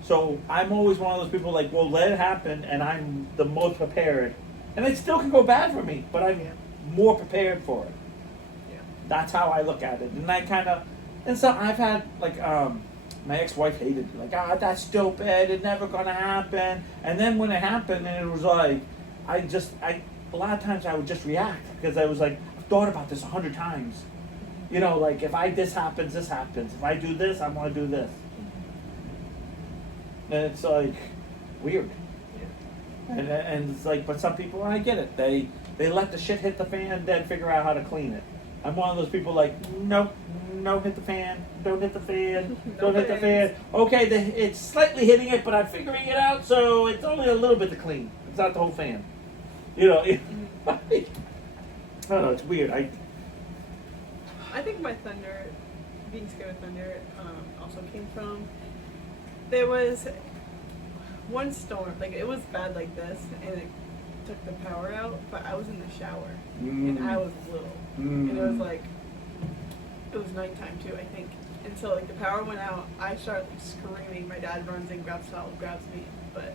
So I'm always one of those people like, well, let it happen, and I'm the most prepared. And it still can go bad for me, but I'm more prepared for it. Yeah. That's how I look at it. And I kind of, and so I've had, like, my ex-wife hated it. Like, that's stupid, it's never going to happen. And then when it happened, and it was like, a lot of times I would just react, because I was like, I've thought about this 100 times. You know, like, if this happens, this happens. If I do this, I want to do this. And it's like, weird. And it's like, but some people, I get it. They let the shit hit the fan and then figure out how to clean it. I'm one of those people like, nope, no hit the fan, don't hit the fan, don't hit the fan. Okay, it's slightly hitting it, but I'm figuring it out, so it's only a little bit to clean. It's not the whole fan. You know, I don't know, it's weird. I think my thunder, being scared of thunder, also came from, there was one storm, like it was bad like this, and it took the power out, but I was in the shower, and I was little, and it was like, it was nighttime too, I think, and so like the power went out, I started like screaming, my dad runs in, grabs me, but.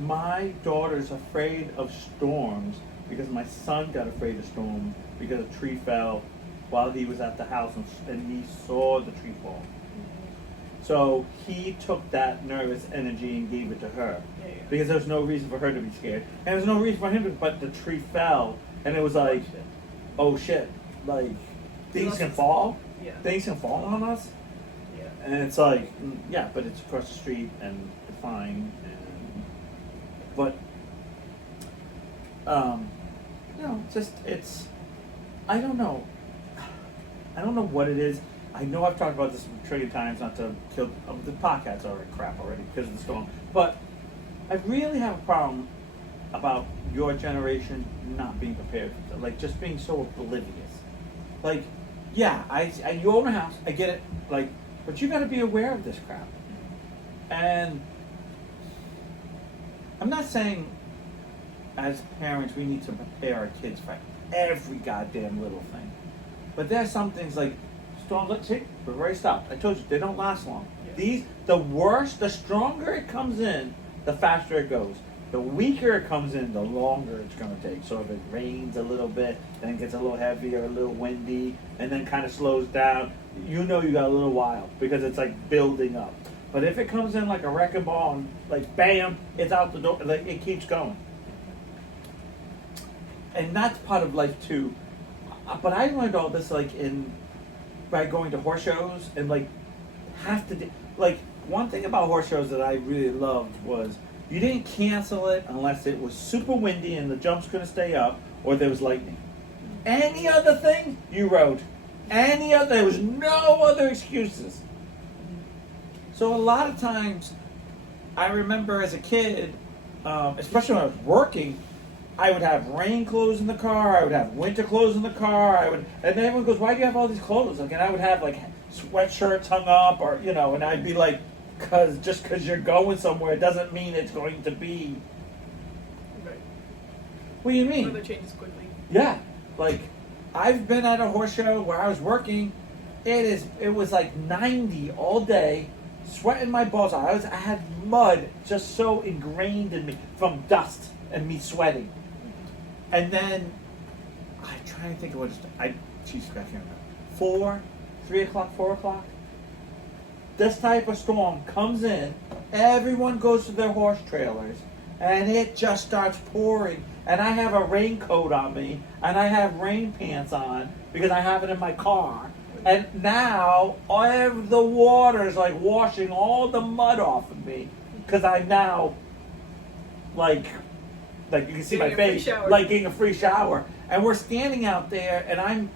My daughter's afraid of storms because my son got afraid of storms because a tree fell while he was at the house and he saw the tree fall. So he took that nervous energy and gave it to her. Because there was no reason for her to be scared. And there was no reason for him to, but the tree fell and it was like, oh shit, like things can fall? Yeah. Things can fall on us? Yeah. And it's like, yeah, but it's across the street and it's fine. And But just it's. I don't know. I don't know what it is. I know I've talked about this a trillion times, not to kill the podcast's already crap already because of the storm. But I really have a problem about your generation not being prepared, like just being so oblivious. Like, yeah, you own a house, I get it, like, but you got to be aware of this crap. And I'm not saying as parents we need to prepare our kids for every goddamn little thing, but there's some things like storms. Let's see, we've already stopped. I told you they don't last long. Yeah. The stronger it comes in, the faster it goes. The weaker it comes in, the longer it's going to take. So if it rains a little bit, then it gets a little heavier, a little windy, and then kind of slows down, you know you got a little while because it's like building up. But if it comes in like a wrecking ball and like bam, it's out the door, like it keeps going. And that's part of life too. But I learned all this like by going to horse shows and like like one thing about horse shows that I really loved was you didn't cancel it unless it was super windy and the jump's going to stay up or there was lightning. Any other thing, you rode. There was no other excuses. So a lot of times, I remember as a kid, especially when I was working, I would have rain clothes in the car, I would have winter clothes in the car, and then everyone goes, why do you have all these clothes? Like, and I would have like sweatshirts hung up or, and I'd be like, just because you're going somewhere doesn't mean it's going to be. Right. What do you mean? Weather changes quickly. Yeah, like I've been at a horse show where I was working. It was like 90 all day, sweating my balls off. I had mud just so ingrained in me from dust and me sweating. And then I'm trying to think of what I can't remember. 3 o'clock, 4 o'clock. This type of storm comes in, everyone goes to their horse trailers, and it just starts pouring. And I have a raincoat on me, and I have rain pants on because I have it in my car. And now the water's like washing all the mud off of me because I'm now like you can see my face, like getting a free shower. And we're standing out there, and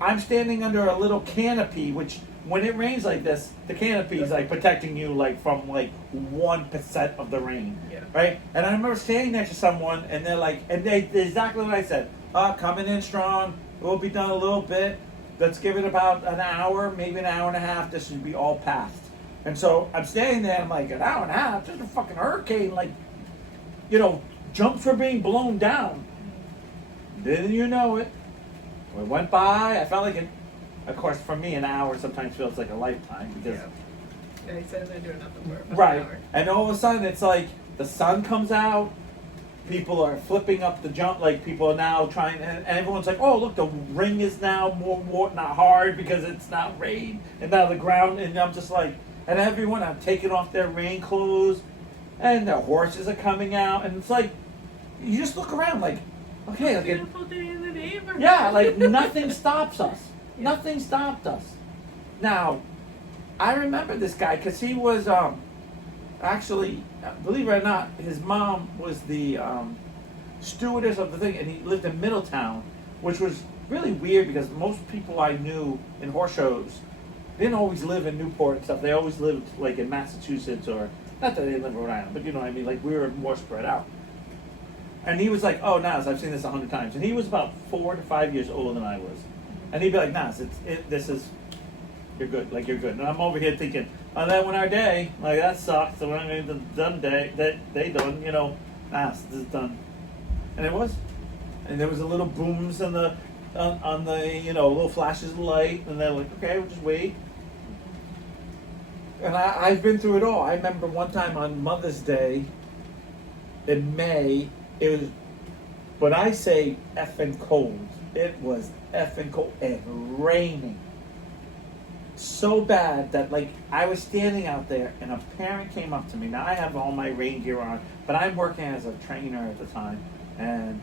I'm standing under a little canopy, which when it rains like this, the canopy is like protecting you like from like 1% of the rain, right? And I remember standing next to someone, and they're like, and they exactly what I said. Coming in strong. We'll be done a little bit. Let's give it about an hour, maybe an hour and a half. This should be all past. And so I'm standing there, and I'm like, an hour and a half? Just a fucking hurricane, like, jumps were being blown down. Didn't you know it? We went by. I felt like it. Of course, for me, an hour sometimes feels like a lifetime because. Yeah, he said they're doing nothing for right. An hour. And all of a sudden, it's like the sun comes out. People are flipping up the jump. Like people are now trying, and everyone's like, "Oh, look, the ring is now more not hard because it's not rain, and now the ground." And I'm just like, and everyone are taking off their rain clothes, and their horses are coming out, and it's like, you just look around, like, okay, like beautiful day in the neighborhood. Yeah, like nothing stops us. Yeah. Nothing stopped us. Now, I remember this guy because he was actually, believe it or not, his mom was the stewardess of the thing, and he lived in Middletown, which was really weird because most people I knew in horse shows didn't always live in Newport and stuff. They always lived like in Massachusetts, or not that they lived in Rhode Island, but you know what I mean. Like we were more spread out. And he was like, "Oh, Naz, I've seen this 100 times," and he was about 4 to 5 years older than I was. And he'd be like, "Naz, you're good, like you're good." And I'm over here thinking, "Oh, that went our day, like that sucks. So I mean, the done day, they done, Naz, this is done." And it was, and there was a little booms on the little flashes of light, and they're like, "Okay, we'll just wait." And I've been through it all. I remember one time on Mother's Day in May, it was, when I say effing cold, it was effing cold and raining. So bad that like I was standing out there and a parent came up to me. Now I have all my rain gear on, but I'm working as a trainer at the time, and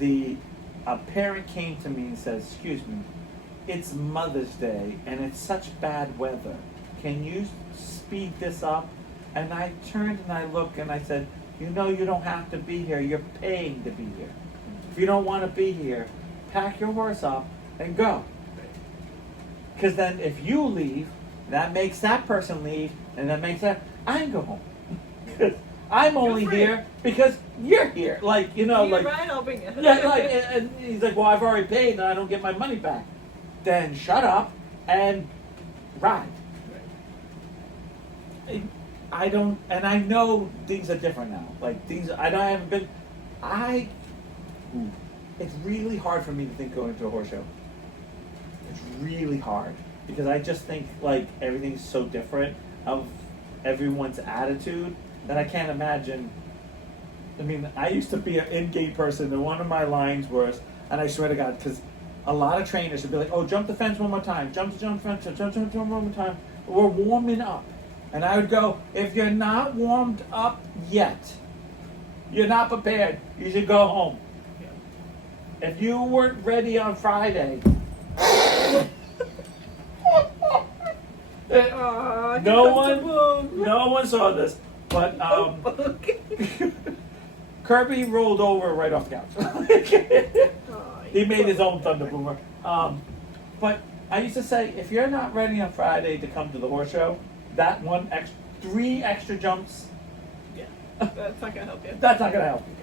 a parent came to me and said, "Excuse me, it's Mother's Day and it's such bad weather. Can you speed this up?" And I turned and I looked and I said, you know you don't have to be here. You're paying to be here. If you don't want to be here, pack your horse up and go. Because then if you leave, that makes that person leave, and that makes that, I can go home. Because I'm only free. here because you're here. Like, you know, You like, ride, I'll bring you. yeah, like, and he's like, well, I've already paid and I don't get my money back. Then shut up and ride. I don't, and I know things are different now. Like, things, I haven't been, it's really hard for me to think going to a horse show. It's really hard because I just think like everything's so different of everyone's attitude that I can't imagine. I mean, I used to be an in-gate person, and one of my lines was, and I swear to God, because a lot of trainers would be like, "Oh, jump the fence one more time, jump the fence, jump one more time. We're warming up," and I would go, "If you're not warmed up yet, you're not prepared. You should go home. If you weren't ready on Friday." No one saw this, but Kirby rolled over right off the couch. He made his own thunder boomer. But I used to say, if you're not ready on Friday to come to the horse show, that 3 extra jumps, yeah, that's not gonna help you. That's not gonna help you.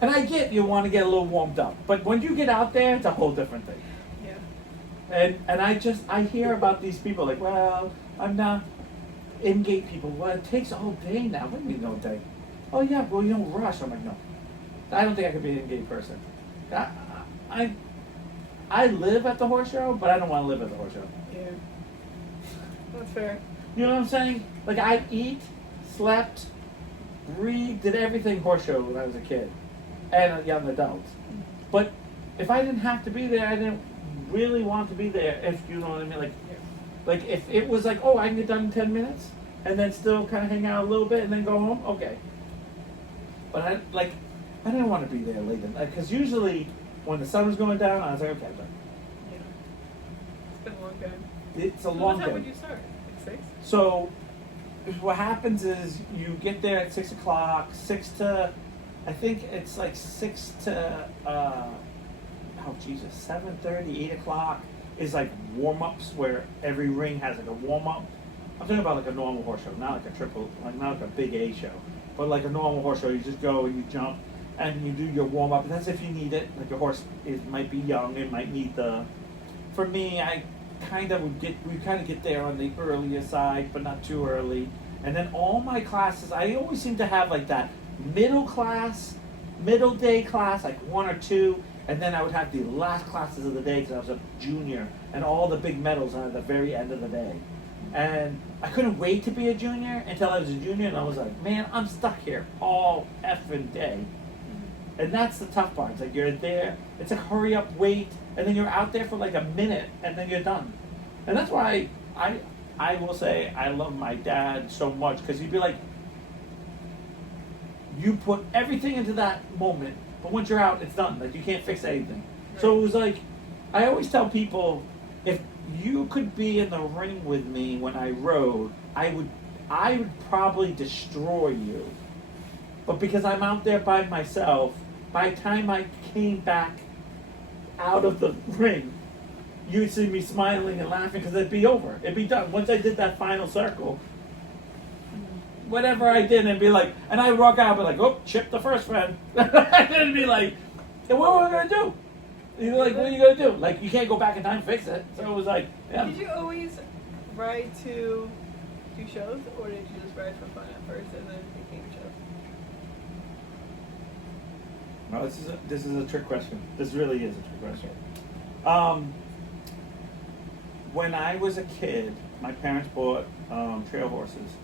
And I get you want to get a little warmed up, but when you get out there, it's a whole different thing. Yeah. And I hear about these people like, well, I'm not in-gate people. Well, it takes a whole day now. What do you mean no day? Oh yeah, well you don't rush. I'm like, no, I don't think I could be an in-gate person. I live at the horse show, but I don't want to live at the horse show. Yeah. That's fair. You know what I'm saying? Like I eat, slept, breathed, did everything horse show when I was a kid. And a young adult. But if I didn't have to be there, I didn't really want to be there, if you know what I mean. Like if it was like, oh, I can get done in 10 minutes and then still kind of hang out a little bit and then go home, okay. But I didn't want to be there late at night, because usually when the sun was going down, I was like, okay, but Yeah. It's been a long time. it's a So long what time day. would you start? Like 6? So what happens is you get there at 6 o'clock, 6 to, I think it's like 6 to, 7:30, 8 o'clock is like warm-ups where every ring has like a warm-up. I'm talking about like a normal horse show, not like a triple, like not like a big A show, but like a normal horse show. You just go and you jump and you do your warm-up, and that's if you need it. Like your horse might be young, it might need for me, we kind of get there on the earlier side, but not too early. And then all my classes, I always seem to have like that middle day class, like 1 or 2, and then I would have the last classes of the day because I was a junior, and all the big medals are at the very end of the day. And I couldn't wait to be a junior until I was a junior, and I was like, man, I'm stuck here all effing day. And that's the tough part. It's like you're there, it's like hurry up, wait, and then you're out there for like a minute, and then you're done. And that's why I will say I love my dad so much, because he'd be like, you put everything into that moment, but once you're out, it's done. Like you can't fix anything. Right. So it was like, I always tell people, if you could be in the ring with me when I rode, I would probably destroy you. But because I'm out there by myself, by the time I came back out of the ring, you'd see me smiling and laughing because it'd be over. It'd be done. Once I did that final circle, whatever I did, and be like, and I would walk out and be like, oh, chip the first friend. And it'd be like, and what am I going to do? You're like, what are you going to do? Like, you can't go back in time and fix it. So it was like, yeah. Did you always ride to do shows, or did you just ride for fun at first and then became shows? No, this is a trick question. This really is a trick question. When I was a kid, my parents bought trail horses,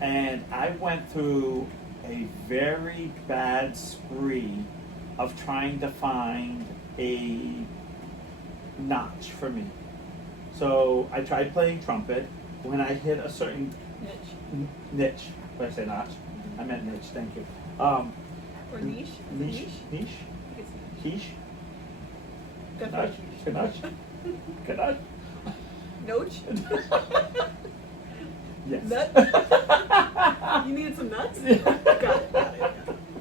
and I went through a very bad spree of trying to find a notch for me. So I tried playing trumpet. When I hit a certain niche. Did I say notch? I meant niche. Thank you. Or niche? Niche. Quiche. Ganache. Noach? Yes. Nuts? You needed some nuts? Yeah. Got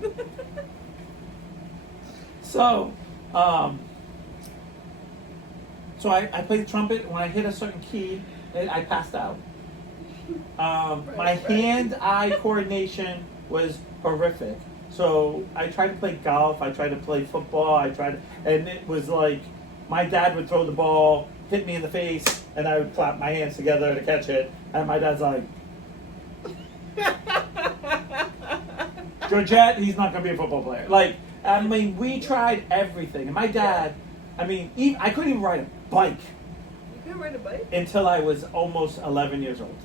it. So, so I played the trumpet. When I hit a certain key, I passed out. My hand-eye coordination was horrific. So I tried to play golf. I tried to play football. And it was like my dad would throw the ball, hit me in the face, and I would clap my hands together to catch it. And my dad's like, Georgette, he's not going to be a football player. Like, I mean, we tried everything. And my dad, I mean, I couldn't even ride a bike You couldn't ride a bike? until I was almost 11 years old.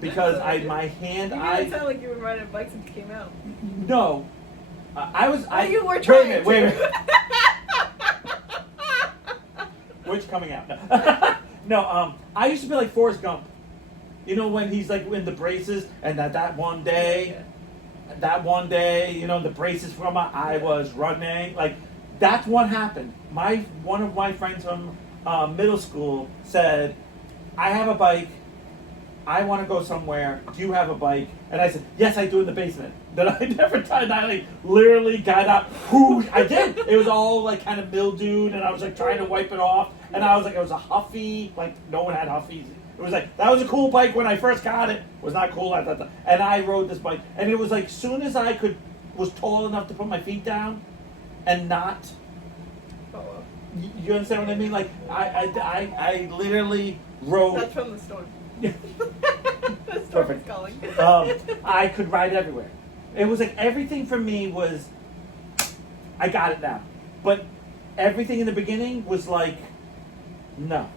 Because my hand, You made it sound like you were riding a bike since you came out. No. I was, you were trying Wait a to. minute. Which coming out? No, I used to be like Forrest Gump. You know when he's like in the braces and that one day, you know, the braces from I was running. Like, that's what happened. One of my friends from middle school said, I have a bike. I want to go somewhere. Do you have a bike? And I said, yes, I do in the basement. Then I never tried. I like literally got up. Whoosh, I did. It was all like kind of mildewed, and I was like trying to wipe it off. And I was like, it was a Huffy. Like no one had Huffies. It was like that was a cool bike when I first got it. It was not cool at that time. And I rode this bike, and it was like soon as I was tall enough to put my feet down, and not. You understand what I mean? Like I literally rode. That's from the storm. Yeah. The storm is Perfect. calling. I could ride everywhere. It was like everything for me was, I got it now. But everything in the beginning was like, no.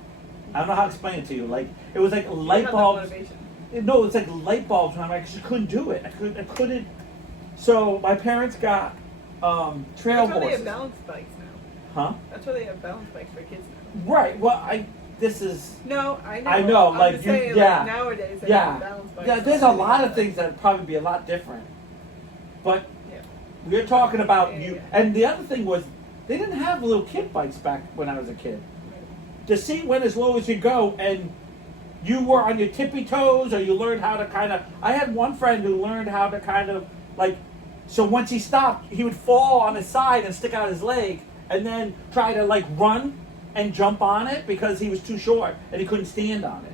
I don't know how to explain it to you. Like, it was like light bulbs. No, it's like light bulbs. And I'm like, I just couldn't do it. I couldn't. So my parents got trail That's why they horses. have balance bikes now. Huh? That's why they have balance bikes for kids now. Right. Well, this is. No, I know. I know, I'm like just you, saying, yeah, like, nowadays they yeah, have balance bikes. yeah. There's a lot of things that would probably be a lot different, but Yeah. we're talking about Yeah, you. yeah. And the other thing was, they didn't have little kid bikes back when I was a kid. The seat went as low as you go, and you were on your tippy toes, or you learned how to kind of. I had one friend who learned how to kind of like. So once he stopped, he would fall on his side and stick out his leg, and then try to like run and jump on it because he was too short and he couldn't stand on it.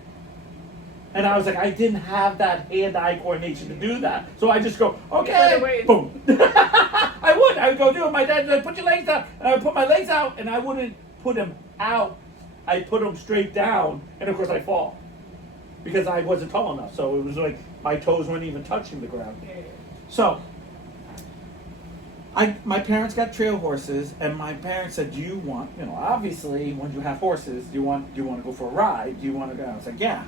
And I was like, I didn't have that hand-eye coordination to do that. So I just go, okay, boom. I would go do it. My dad would like, put your legs out. And I would put my legs out, and I wouldn't put them out. I put them straight down, and of course I fall. Because I wasn't tall enough. So it was like my toes weren't even touching the ground. Yeah. So, my parents got trail horses, and my parents said, "Do you want, obviously, when you have horses, do you want to go for a ride? Do you want to go?" I was like, "Yeah."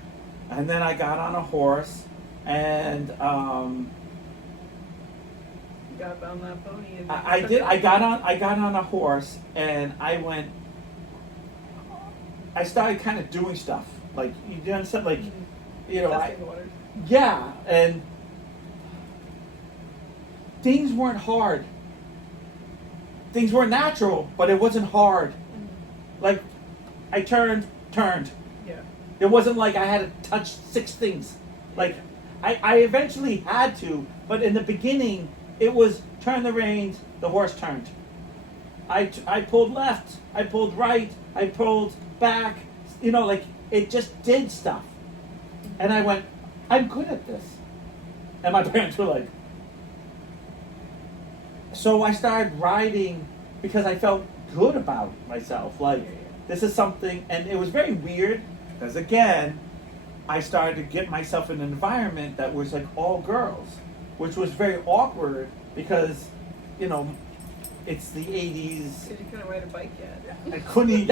And then I got on a horse, and You got on that pony. And I did. I got on a horse, and I started kind of doing stuff like you understand, like Testing the waters. yeah, and things weren't hard. Things were natural, but it wasn't hard. Like, I turned. Yeah. It wasn't like I had to touch 6 things. Like, I eventually had to, but in the beginning, it was turn the reins, the horse turned. I pulled left, I pulled right, I pulled back, like, it just did stuff. And I went, I'm good at this. And my parents were like, so I started riding because I felt good about myself. Like, this is something, and it was very weird because, again, I started to get myself in an environment that was like all girls, which was very awkward because, it's the 80s. Because you couldn't ride a bike yet. I couldn't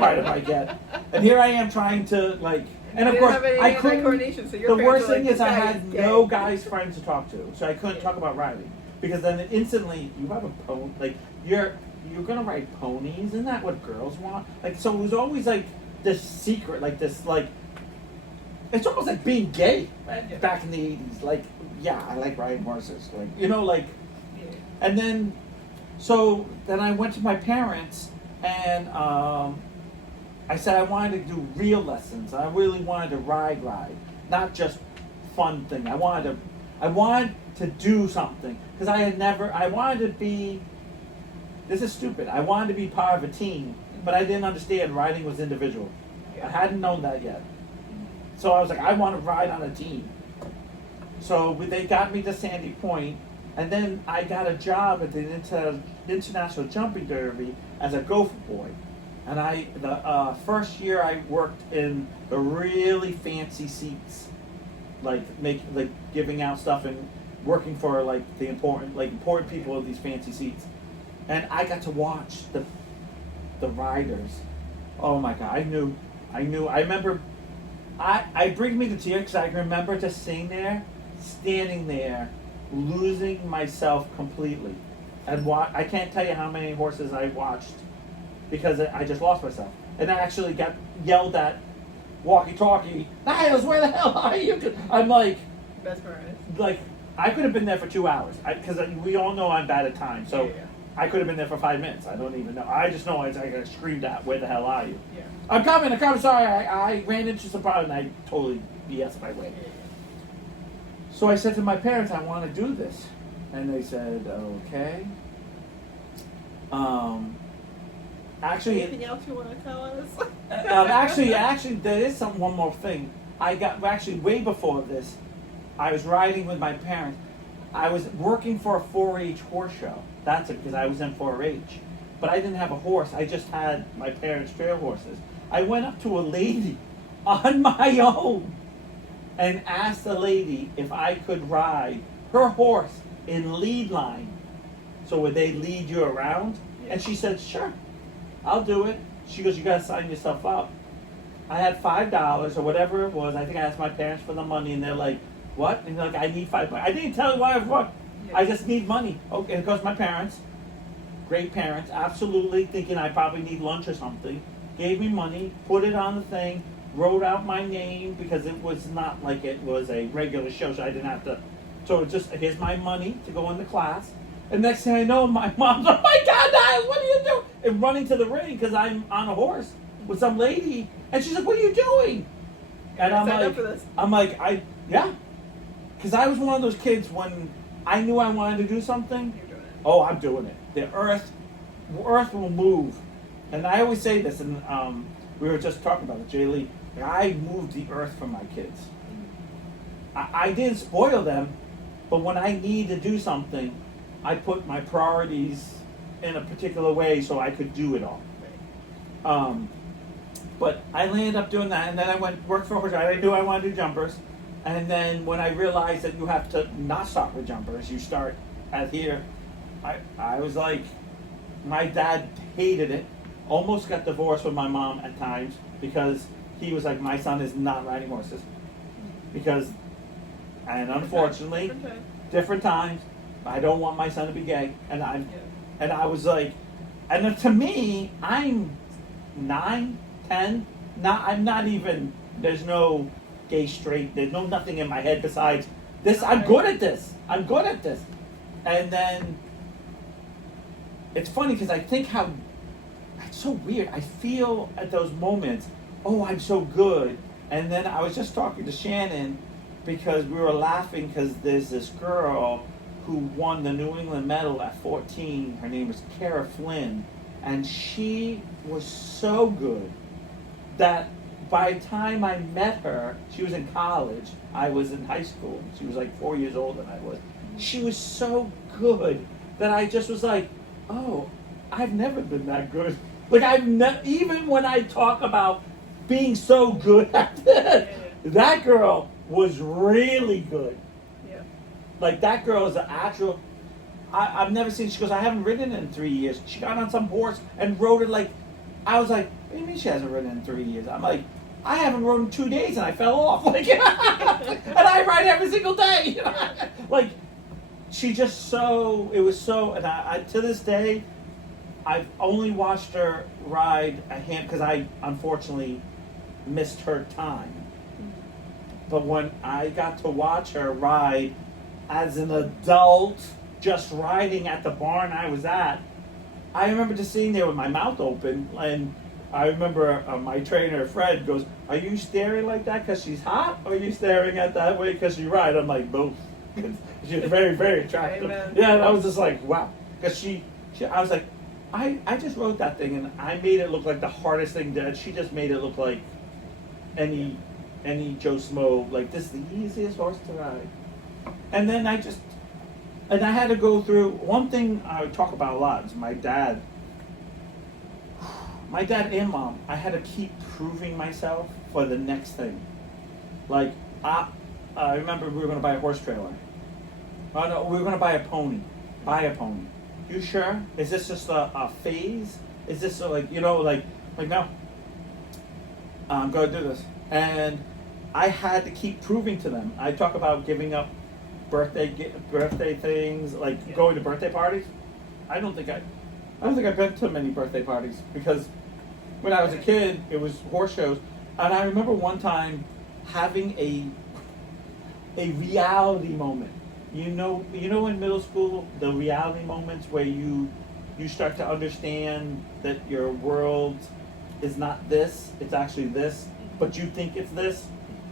ride a bike yet. And here I am trying to, like, and of You didn't course, have any I couldn't. coordination, so your The parents worst were thing like, is I "This guy had is gay." no guys friends to talk to, so I couldn't talk about riding because then instantly you have a pony, like you're gonna ride ponies, isn't that what girls want? Like, so it was always like this secret, like this, like it's almost like being gay back in the 80s. Like, yeah, I like riding horses, like like, Yeah. and then then I went to my parents and I said I wanted to do real lessons. I really wanted to ride. not just fun thing. I wanted to do something because I wanted to be. This is stupid. I wanted to be part of a team, but I didn't understand riding was individual. I hadn't known that yet. So I was like, I want to ride on a team. So they got me to Sandy Point, and then I got a job at the International Jumping Derby as a gopher boy. And the first year I worked in the really fancy seats, like giving out stuff and working for like the important people of these fancy seats. And I got to watch the riders. Oh my God, I knew. I remember, I bring me to tears because I remember just standing there, losing myself completely. And I can't tell you how many horses I watched because I just lost myself. And I actually got yelled at, walkie-talkie, Niles, where the hell are you? I'm like, I could have been there for 2 hours because we all know I'm bad at time. So. Yeah. I could have been there for 5 minutes. I don't even know. I just know I got screamed at, where the hell are you? Yeah. I'm coming, sorry. I ran into some problem and I totally BS my way. Yeah. So I said to my parents, I want to do this. And they said, okay. Actually, anything else you want to tell us? actually, there is one more thing. Way before this, I was riding with my parents. I was working for a 4-H horse show. That's it, because I was in 4-H. But I didn't have a horse. I just had my parents' trail horses. I went up to a lady on my own and asked the lady if I could ride her horse in lead line. So would they lead you around? Yeah. And she said, sure, I'll do it. She goes, you got to sign yourself up. I had $5 or whatever it was. I think I asked my parents for the money, and they're like, what? And they're like, I need $5. I didn't tell you why I was what. I just need money. Okay, because my parents, great parents, absolutely thinking I probably need lunch or something, gave me money, put it on the thing, wrote out my name because it was not like it was a regular show, so I didn't have to. So it's just, here's my money to go into class. And next thing I know, my mom's like, oh my God, Niles, what are you doing? And running to the ring because I'm on a horse with some lady. And she's like, what are you doing? And I'm like, yeah. Because I was one of those kids when I knew I wanted to do something. You're doing it. Oh, I'm doing it. The earth will move. And I always say this, and we were just talking about it, Jay Lee. I moved the earth for my kids. I didn't spoil them, but when I need to do something, I put my priorities in a particular way so I could do it all. But I ended up doing that, and then I worked for a horse. I knew I wanted to do jumpers. And then when I realized that you have to not start with jumpers, you start at here, I was like, my dad hated it, almost got divorced with my mom at times because he was like, my son is not riding horses. And unfortunately, different times, I don't want my son to be gay. And I was like, and then to me, I'm 9, 10, I'm not even, there's no gay, straight, there's nothing in my head besides this. I'm good at this. And then it's funny because I think how it's so weird. I feel at those moments, oh, I'm so good. And then I was just talking to Shannon because we were laughing because there's this girl who won the New England medal at 14. Her name was Cara Flynn, and she was so good that by the time I met her, she was in college. I was in high school. She was like 4 years older than I was. She was so good that I just was like, oh, I've never been that good. Like even when I talk about being so good at this, that girl was really good. Yeah. Like that girl is an actual. I've never seen. She goes, I haven't ridden in 3 years. She got on some horse and rode it like. I was like, what do you mean she hasn't ridden in 3 years? I'm like, I haven't rode in 2 days and I fell off. Like, and I ride every single day. Like, she just so, it was so, and I to this day, I've only watched her ride a hand, because I unfortunately missed her time. But when I got to watch her ride as an adult, just riding at the barn I was at, I remember just sitting there with my mouth open, and I remember my trainer, Fred, goes, "Are you staring like that because she's hot, or are you staring at that way because you're right?" I'm like, both. She's very, very attractive. Amen. Yeah, and I was just like, wow. Because she, I was like, I just wrote that thing, and I made it look like the hardest thing that she just made it look like any Joe Smo, like this is the easiest horse to ride. And then I had to go through, one thing I talk about a lot is my dad and mom, I had to keep proving myself for the next thing. Like, I remember we were going to buy a horse trailer. Oh no, we were going to buy a pony. Buy a pony. You sure? Is this just a phase? Is this like no. I'm going to do this. And I had to keep proving to them. I talk about giving up birthday things, like going to birthday parties. I don't think I've been to many birthday parties because when I was a kid, it was horse shows. And I remember one time having a reality moment. You know in middle school, the reality moments where you start to understand that your world is not this, it's actually this, but you think it's this.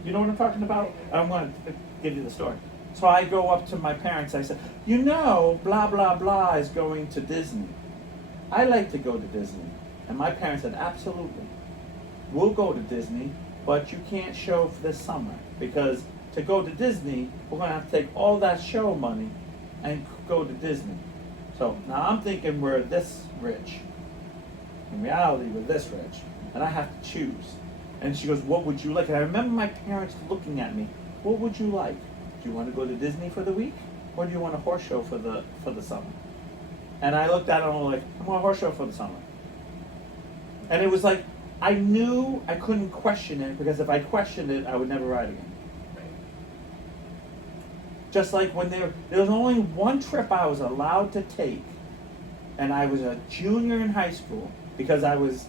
You know what I'm talking about? I'm going to give you the story. So I go up to my parents, I said, blah, blah, blah is going to Disney. I like to go to Disney. And my parents said, absolutely. We'll go to Disney, but you can't show for this summer because to go to Disney, we're going to have to take all that show money and go to Disney. So now I'm thinking we're this rich. In reality, we're this rich. And I have to choose. And she goes, what would you like? And I remember my parents looking at me, what would you like? Do you want to go to Disney for the week? Or do you want a horse show for the summer? And I looked at them and like, I want a horse show for the summer. And it was like, I knew I couldn't question it because if I questioned it, I would never ride again. Just like when there was only one trip I was allowed to take, and I was a junior in high school because I was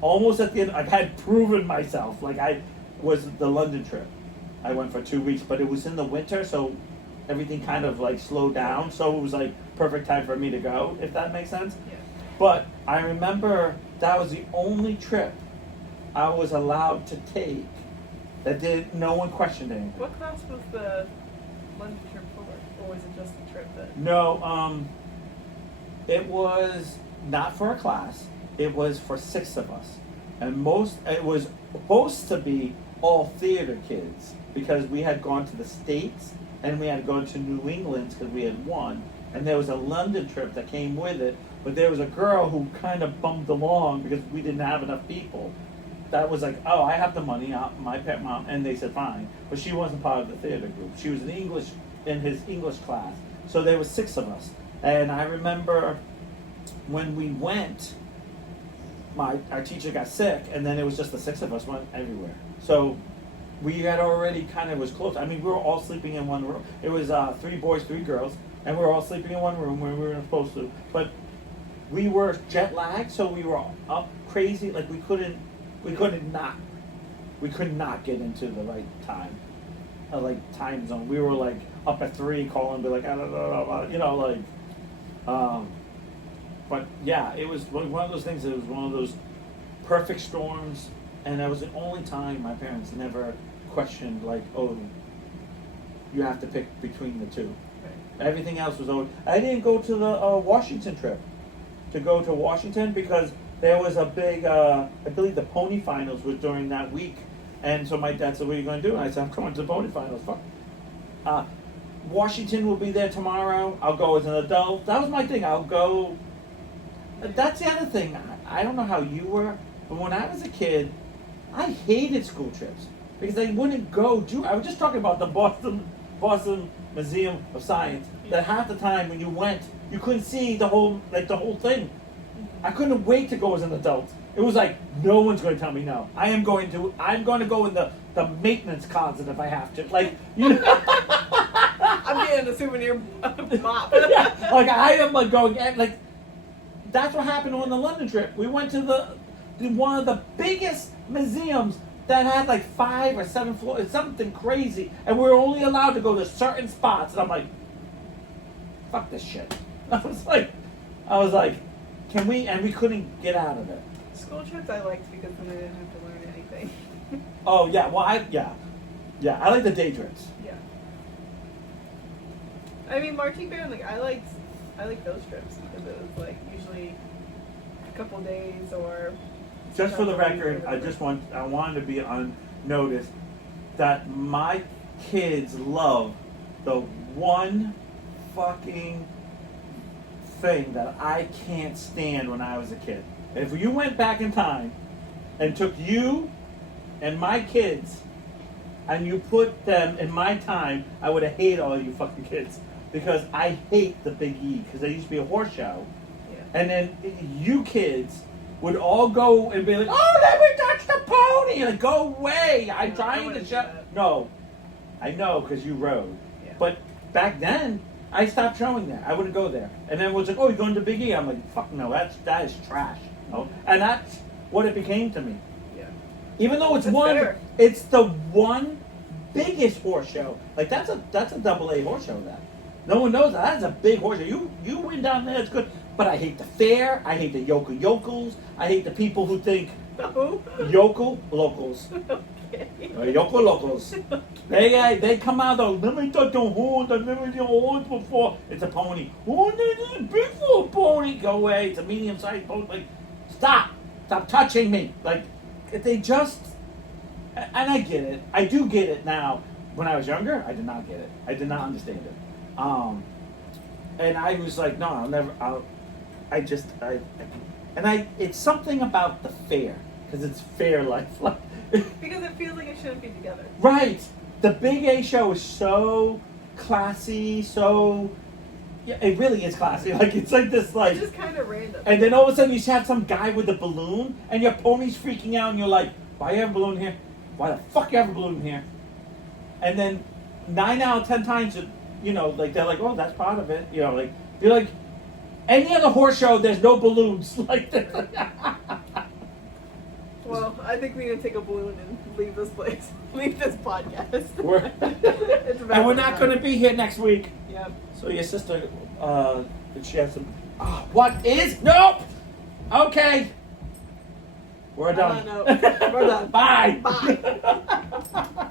almost at the end. I had proven myself. Like I was the London trip. I went for 2 weeks, but it was in the winter, so everything kind of like slowed down. So it was like perfect time for me to go, if that makes sense. Yeah. But I remember that was the only trip I was allowed to take that no one questioned anything. What class was the London trip for, or was it just the trip that? No, it was not for a class. It was for 6 of us, and it was supposed to be all theater kids because we had gone to the States and we had gone to New England because we had won, and there was a London trip that came with it. But there was a girl who kind of bummed along because we didn't have enough people. That was like, oh, I have the money, my pet mom, and they said fine. But she wasn't part of the theater group. She was in his English class. So there was 6 of us. And I remember when we went, our teacher got sick, and then it was just the 6 of us went everywhere. So we had already kind of was close. I mean, we were all sleeping in one room. It was 3 boys, 3 girls, and we were all sleeping in one room where we weren't supposed to. But we were jet lagged, so we were up crazy. Like we could not get into the right time, time zone. We were like up at 3 calling, be like, but yeah, it was one of those things. It was one of those perfect storms, and that was the only time my parents never questioned like, oh, you have to pick between the two. Right. Everything else was always. I didn't go to the Washington trip. To go to Washington because there was a big, I believe the pony finals was during that week. And so my dad said, what are you going to do? And I said, I'm going to the pony finals. Fuck. Washington will be there tomorrow. I'll go as an adult. That was my thing. I'll go. That's the other thing. I don't know how you were, but when I was a kid, I hated school trips because I wouldn't go do. I was just talking about the Boston Museum of Science. That half the time when you went, you couldn't see the whole thing. I couldn't wait to go as an adult. It was like, no one's going to tell me no. I'm going to go in the maintenance closet if I have to. Like, you know. I'm getting a souvenir mop. Yeah, like I am like going, like, that's what happened on the London trip. We went to one of the biggest museums that had like 5 or 7 floors. It's something crazy. And we were only allowed to go to certain spots. And I'm like, fuck this shit. I was like, can we? And we couldn't get out of it. School trips I liked because then I didn't have to learn anything. Oh yeah, well I like the day trips. Yeah. I mean, marching band, like I liked those trips because it was like usually a couple days or. Just for the something record, or whatever. I wanted to be on notice that my kids love the one fucking thing that I can't stand when I was a kid. If you went back in time and took you and my kids and you put them in my time, I would have hated all you fucking kids. Because I hate the Big E, because there used to be a horse show. Yeah. And then you kids would all go and be like, oh, let me touch the pony! Like, go away! I'm No, I trying to wouldn't do show. that. No, I know, because you rode. Yeah. But back then, I stopped showing that. I wouldn't go there. And then it was like, oh, you're going to Big E? I'm like, fuck no, that is trash. No? And that's what it became to me. Yeah. Even though it's That's one, fair. it's the one biggest horse show. Like that's a double A horse show. That no one knows that. That's a big horse show. You win down there, it's good. But I hate the fair. I hate the yokels. I hate the people who think Who? yokel locals. Okay. Yokel locals. They come out though. Let me touch the horns. I've never seen a horse before. It's a pony. Oh, this is big for a pony. Go away. It's a medium-sized pony. Like, stop touching me. Like, they just. And I get it. I do get it now. When I was younger, I did not get it. I did not understand it. And I was like, no, I'll never. It's something about the fair because it's fair life. Like, Because it feels like it shouldn't be together. right. The Big A show is so classy. So yeah, it really is classy. Like it's like this like. It's just kind of random. And then all of a sudden you have some guy with a balloon and your pony's freaking out and you're like, why you have a balloon here? Why the fuck you have a balloon here? And then 9 out of 10 times, you know, like they're like, oh, that's part of it. You know, like you're like, any other horse show, there's no balloons like this. Well, I think we need to take a balloon and leave this place. Leave this podcast. It's about And we're not time. going to be here next week. Yep. So your sister, did she have some? What is? Nope. Okay. We're done. No, we're done. Bye. Bye.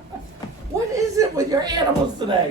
What is it with your animals today?